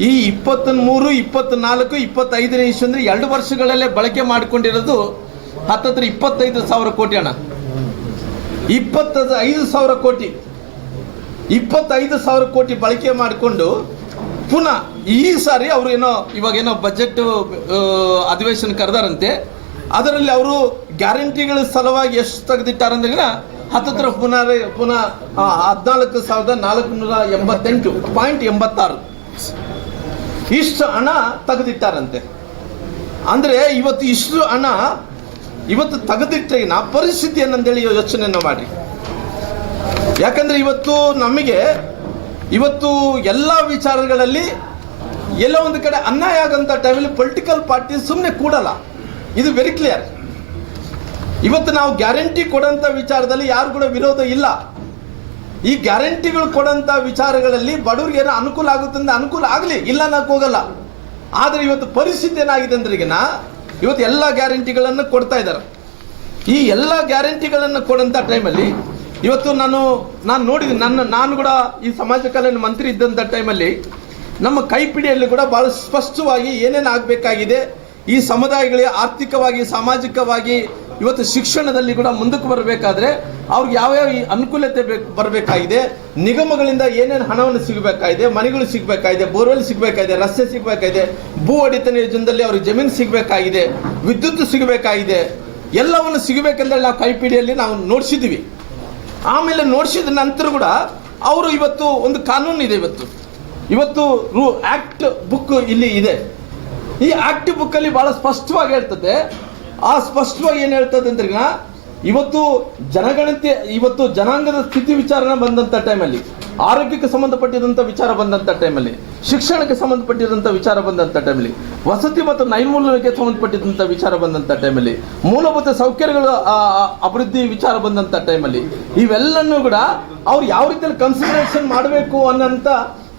ಈ ಇಪ್ಪತ್ತ್ಮೂರು ಇಪ್ಪತ್ನಾಲ್ಕು ಇಪ್ಪತ್ತೈದನೇ ಇಸ್ವಿ ಅಂದರೆ ಎರಡು ವರ್ಷಗಳಲ್ಲೇ ಬಳಕೆ ಮಾಡಿಕೊಂಡಿರೋದು ಹತ್ತತ್ರ ಇಪ್ಪತ್ತೈದು ಸಾವಿರ ಕೋಟಿ ಹಣ ಇಪ್ಪತ್ತೈದು ಸಾವಿರ ಕೋಟಿ. ಇಪ್ಪತ್ತೈದು ಸಾವಿರ ಕೋಟಿ ಬಳಕೆ ಮಾಡಿಕೊಂಡು ಪುನಃ ಈ ಸಾರಿ ಅವರು ಏನೋ ಇವಾಗ ಏನೋ ಬಜೆಟ್ ಅಧಿವೇಶನ ಕರೆದಾರಂತೆ. ಅದರಲ್ಲಿ ಅವರು ಗ್ಯಾರಂಟಿಗಳ ಸಲುವಾಗಿ ಎಷ್ಟು ತೆಗೆದಿಟ್ಟಾರಂದ್ರೆ ಹತ್ತತ್ರ ಪುನಃ ಪುನಃ ಹದಿನಾಲ್ಕು ಸಾವಿರದ ನಾಲ್ಕುನೂರ ಎಂಬತ್ತೆಂಟು ಪಾಯಿಂಟ್ ಎಂಬತ್ತಾರು. ಇಷ್ಟು ಹಣ ತೆಗೆದಿಟ್ಟಾರಂತೆ. ಅಂದ್ರೆ ಇವತ್ತು ಇಷ್ಟು ಹಣ ಇವತ್ತು ತೆಗೆದಿಟ್ಟರೆ ಪರಿಸ್ಥಿತಿ ಏನಂದೇಳಿ ಯೋಚನೆಯನ್ನು ಮಾಡಿ ಯಾಕಂದ್ರೆ ಇವತ್ತು ನಮಗೆ, ಇವತ್ತು ಎಲ್ಲ ವಿಚಾರಗಳಲ್ಲಿ ಎಲ್ಲ ಒಂದು ಕಡೆ ಅನ್ಯಾಯ ಆಗಂತ ಟೈಮಲ್ಲಿ ಪೊಲಿಟಿಕಲ್ ಪಾರ್ಟಿ ಸುಮ್ಮನೆ ಕೂಡಲ್ಲ. ಇದು ವೆರಿ ಕ್ಲಿಯರ್ ಇವತ್ತು ನಾವು ಗ್ಯಾರಂಟಿ ಕೊಡಂತ ವಿಚಾರದಲ್ಲಿ ಯಾರು ಕೂಡ ವಿರೋಧ ಇಲ್ಲ. ಈ ಗ್ಯಾರಂಟಿಗಳು ಕೊಡಂತ ವಿಚಾರಗಳಲ್ಲಿ ಬಡವರಿಗೆ ಏನೋ ಅನುಕೂಲ ಆಗುತ್ತೆ ಅಂದ್ರೆ ಅನುಕೂಲ ಆಗಲಿ, ಇಲ್ಲ ನಾಕ್ ಹೋಗಲ್ಲ. ಆದರೆ ಇವತ್ತು ಪರಿಸ್ಥಿತಿ ಏನಾಗಿದೆ ಅಂದ್ರಿಗಿನ ಇವತ್ತು ಎಲ್ಲ ಗ್ಯಾರಂಟಿಗಳನ್ನು ಕೊಡ್ತಾ ಇದ್ದಾರೆ. ಈ ಎಲ್ಲ ಗ್ಯಾರಂಟಿಗಳನ್ನು ಕೊಡೋಂಥ ಟೈಮಲ್ಲಿ ಇವತ್ತು ನಾನು ನಾನು ನೋಡಿದ್ದೀನಿ, ನನ್ನ, ನಾನು ಕೂಡ ಈ ಸಮಾಜ ಕಲ್ಯಾಣ ಮಂತ್ರಿ ಇದ್ದಂಥ ಟೈಮಲ್ಲಿ ನಮ್ಮ ಕೈಪಿಡಿಯಲ್ಲಿ ಕೂಡ ಬಹಳ ಸ್ಪಷ್ಟವಾಗಿ ಏನೇನು ಆಗಬೇಕಾಗಿದೆ ಈ ಸಮುದಾಯಗಳಿಗೆ ಆರ್ಥಿಕವಾಗಿ, ಸಾಮಾಜಿಕವಾಗಿ ಇವತ್ತು ಶಿಕ್ಷಣದಲ್ಲಿ ಕೂಡ ಮುಂದಕ್ಕೆ ಬರಬೇಕಾದ್ರೆ ಅವ್ರಿಗೆ ಯಾವ್ಯಾವ ಅನುಕೂಲತೆ ಬೇಕು, ಬರಬೇಕಾಗಿದೆ, ನಿಗಮಗಳಿಂದ ಏನೇನು ಹಣವನ್ನು ಸಿಗಬೇಕಾಗಿದೆ, ಮನೆಗಳು ಸಿಗಬೇಕಾಗಿದೆ, ಬೋರ್ವೆಲ್ ಸಿಗಬೇಕಾಗಿದೆ, ರಸ್ತೆ ಸಿಗಬೇಕಾಗಿದೆ, ಭೂ ಅಡಿತನ ಯೋಜನೆಯಲ್ಲಿ ಅವ್ರಿಗೆ ಜಮೀನು ಸಿಗಬೇಕಾಗಿದೆ, ವಿದ್ಯುತ್ ಸಿಗಬೇಕಾಗಿದೆ, ಎಲ್ಲವನ್ನು ಸಿಗಬೇಕಂದ್ರೆ ನಾವು ಕೈಪಿಡಿಯಲ್ಲಿ ನಾವು ನೋಡಿಸಿದ್ದೀವಿ. ಆಮೇಲೆ ನೋಡಿಸಿದ ನಂತರ ಕೂಡ ಅವರು ಇವತ್ತು ಒಂದು ಕಾನೂನು ಇದೆ ಇವತ್ತು. ಇವತ್ತು ರೂ ಆಕ್ಟ್ ಬುಕ್ ಇಲ್ಲಿ ಇದೆ. ಈ ಆಕ್ಟ್ ಬುಕ್ ಅಲ್ಲಿ ಬಹಳ ಸ್ಪಷ್ಟವಾಗಿ ಹೇಳ್ತದೆ. ಆ ಸ್ಪಷ್ಟವಾಗಿ ಏನು ಹೇಳ್ತದೆ ಅಂದ್ರೆ ಇವತ್ತು ಜನಗಣತಿ, ಇವತ್ತು ಜನಾಂಗದ ಸ್ಥಿತಿ ವಿಚಾರನ ಬಂದಂತ ಟೈಮಲ್ಲಿ ಆರೋಗ್ಯಕ್ಕೆ ಸಂಬಂಧಪಟ್ಟಿದಂತ ವಿಚಾರ ಬಂದಂತ ಟೈಮಲ್ಲಿ ಶಿಕ್ಷಣಕ್ಕೆ ಸಂಬಂಧಪಟ್ಟಿದಂತ ವಿಚಾರ ಬಂದಂತ ಟೈಮಲ್ಲಿ ವಸತಿ ಮತ್ತು ನೈರ್ಮೂಲ್ಯಕ್ಕೆ ಸಂಬಂಧಪಟ್ಟಿದಂತ ವಿಚಾರ ಬಂದಂತ ಟೈಮಲ್ಲಿ ಮೂಲಭೂತ ಸೌಕರ್ಯಗಳ ಅಭಿವೃದ್ಧಿ ವಿಚಾರ ಬಂದಂತ ಟೈಮಲ್ಲಿ ಇವೆಲ್ಲನೂ ಕೂಡ ಅವ್ರು ಯಾವ ರೀತಿಯಲ್ಲಿ ಕನ್ಸಿಡರೇಷನ್ ಮಾಡಬೇಕು ಅನ್ನೋಂಥ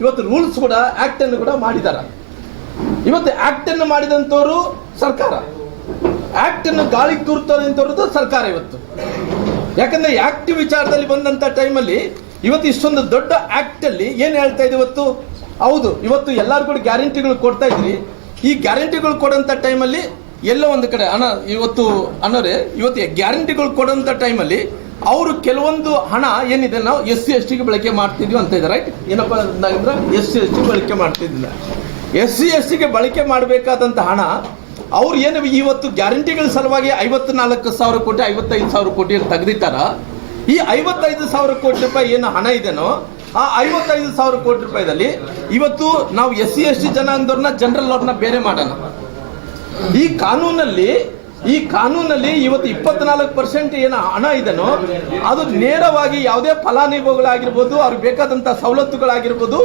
ಇವತ್ತು ರೂಲ್ಸ್ ಕೂಡ ಆಕ್ಟ್ ಅನ್ನು ಕೂಡ ಮಾಡಿದ್ದಾರೆ ಇವತ್ತು ಆಕ್ಟ್ ಅನ್ನು ಮಾಡಿದಂತವರು ಸರ್ಕಾರ. ಆಕ್ಟ್ ಅನ್ನು ಗಾಳಿ ತೂರ್ತಾನೆ ಅಂತ ಸರ್ಕಾರ ಇವತ್ತು. ಯಾಕಂದ್ರೆ ಆಕ್ಟ್ ವಿಚಾರದಲ್ಲಿ ಬಂದಂತ ಟೈಮಲ್ಲಿ ಇವತ್ತು ಇಷ್ಟೊಂದು ದೊಡ್ಡ ಆಕ್ಟ್ ಅಲ್ಲಿ ಏನ್ ಹೇಳ್ತಾ ಇದೆ ಇವತ್ತು? ಹೌದು, ಇವತ್ತು ಎಲ್ಲರೂ ಕೂಡ ಗ್ಯಾರಂಟಿಗಳು ಕೊಡ್ತಾ ಇದ್ರಿ ಈ ಗ್ಯಾರಂಟಿಗಳು ಕೊಡೋಂಥ ಟೈಮಲ್ಲಿ ಎಲ್ಲೋ ಒಂದು ಕಡೆ ಹಣ ಇವತ್ತು ಅನ್ನೋರೆ ಇವತ್ತು ಗ್ಯಾರಂಟಿಗಳು ಕೊಡೋಂಥ ಟೈಮಲ್ಲಿ ಅವರು ಕೆಲವೊಂದು ಹಣ ಏನಿದೆ, ನಾವು ಎಸ್ ಸಿ, ಎಸ್ ಟಿಗೆ ಬಳಕೆ ಮಾಡ್ತಿದ್ವಿ ಅಂತ ಇದೆ ರೈಟ್ ಏನಪ್ಪ ಅಂದ್ರೆ ಎಸ್ ಸಿ, ಎಸ್ ಟಿ ಬಳಕೆ ಮಾಡ್ತಿದ್ದಿಲ್ಲ. ಎಸ್ ಸಿ, ಎಸ್ ಟಿಗೆ ಬಳಕೆ ಮಾಡಬೇಕಾದಂಥ ಹಣ ಅವ್ರು ಏನು ಇವತ್ತು ಗ್ಯಾರಂಟಿಗಳ ಸಲುವಾಗಿ ಐವತ್ತು ನಾಲ್ಕು ಸಾವಿರ ಕೋಟಿ, ಐವತ್ತೈದು ಸಾವಿರ ಕೋಟಿ ತೆಗೆದಿಟ್ಟಾರ? ಈ ಐವತ್ತೈದು ಸಾವಿರ ಕೋಟಿ ರೂಪಾಯಿ ಏನು ಹಣ ಇದೆನೋ? ಆ ಐವತ್ತೈದು ಸಾವಿರ ಕೋಟಿ ರೂಪಾಯಿದಲ್ಲಿ ಇವತ್ತು ನಾವು ಎಸ್ ಸಿ, ಎಸ್ ಟಿ ಜನಾಂಗದವ್ರನ್ನ ಜನರಲ್ ಅವ್ರನ್ನ ಬೇರೆ ಮಾಡೋಣ. ಈ ಕಾನೂನಲ್ಲಿ ಈ ಕಾನೂನಲ್ಲಿ ಇವತ್ತು ಇಪ್ಪತ್ನಾಲ್ಕು ಪರ್ಸೆಂಟ್ ಏನು ಹಣ ಇದೆನೋ, ಅದು ನೇರವಾಗಿ ಯಾವುದೇ ಫಲಾನುಭವಿಗಳಾಗಿರ್ಬೋದು, ಅವ್ರಿಗೆ ಬೇಕಾದಂಥ ಸವಲತ್ತುಗಳಾಗಿರ್ಬೋದು,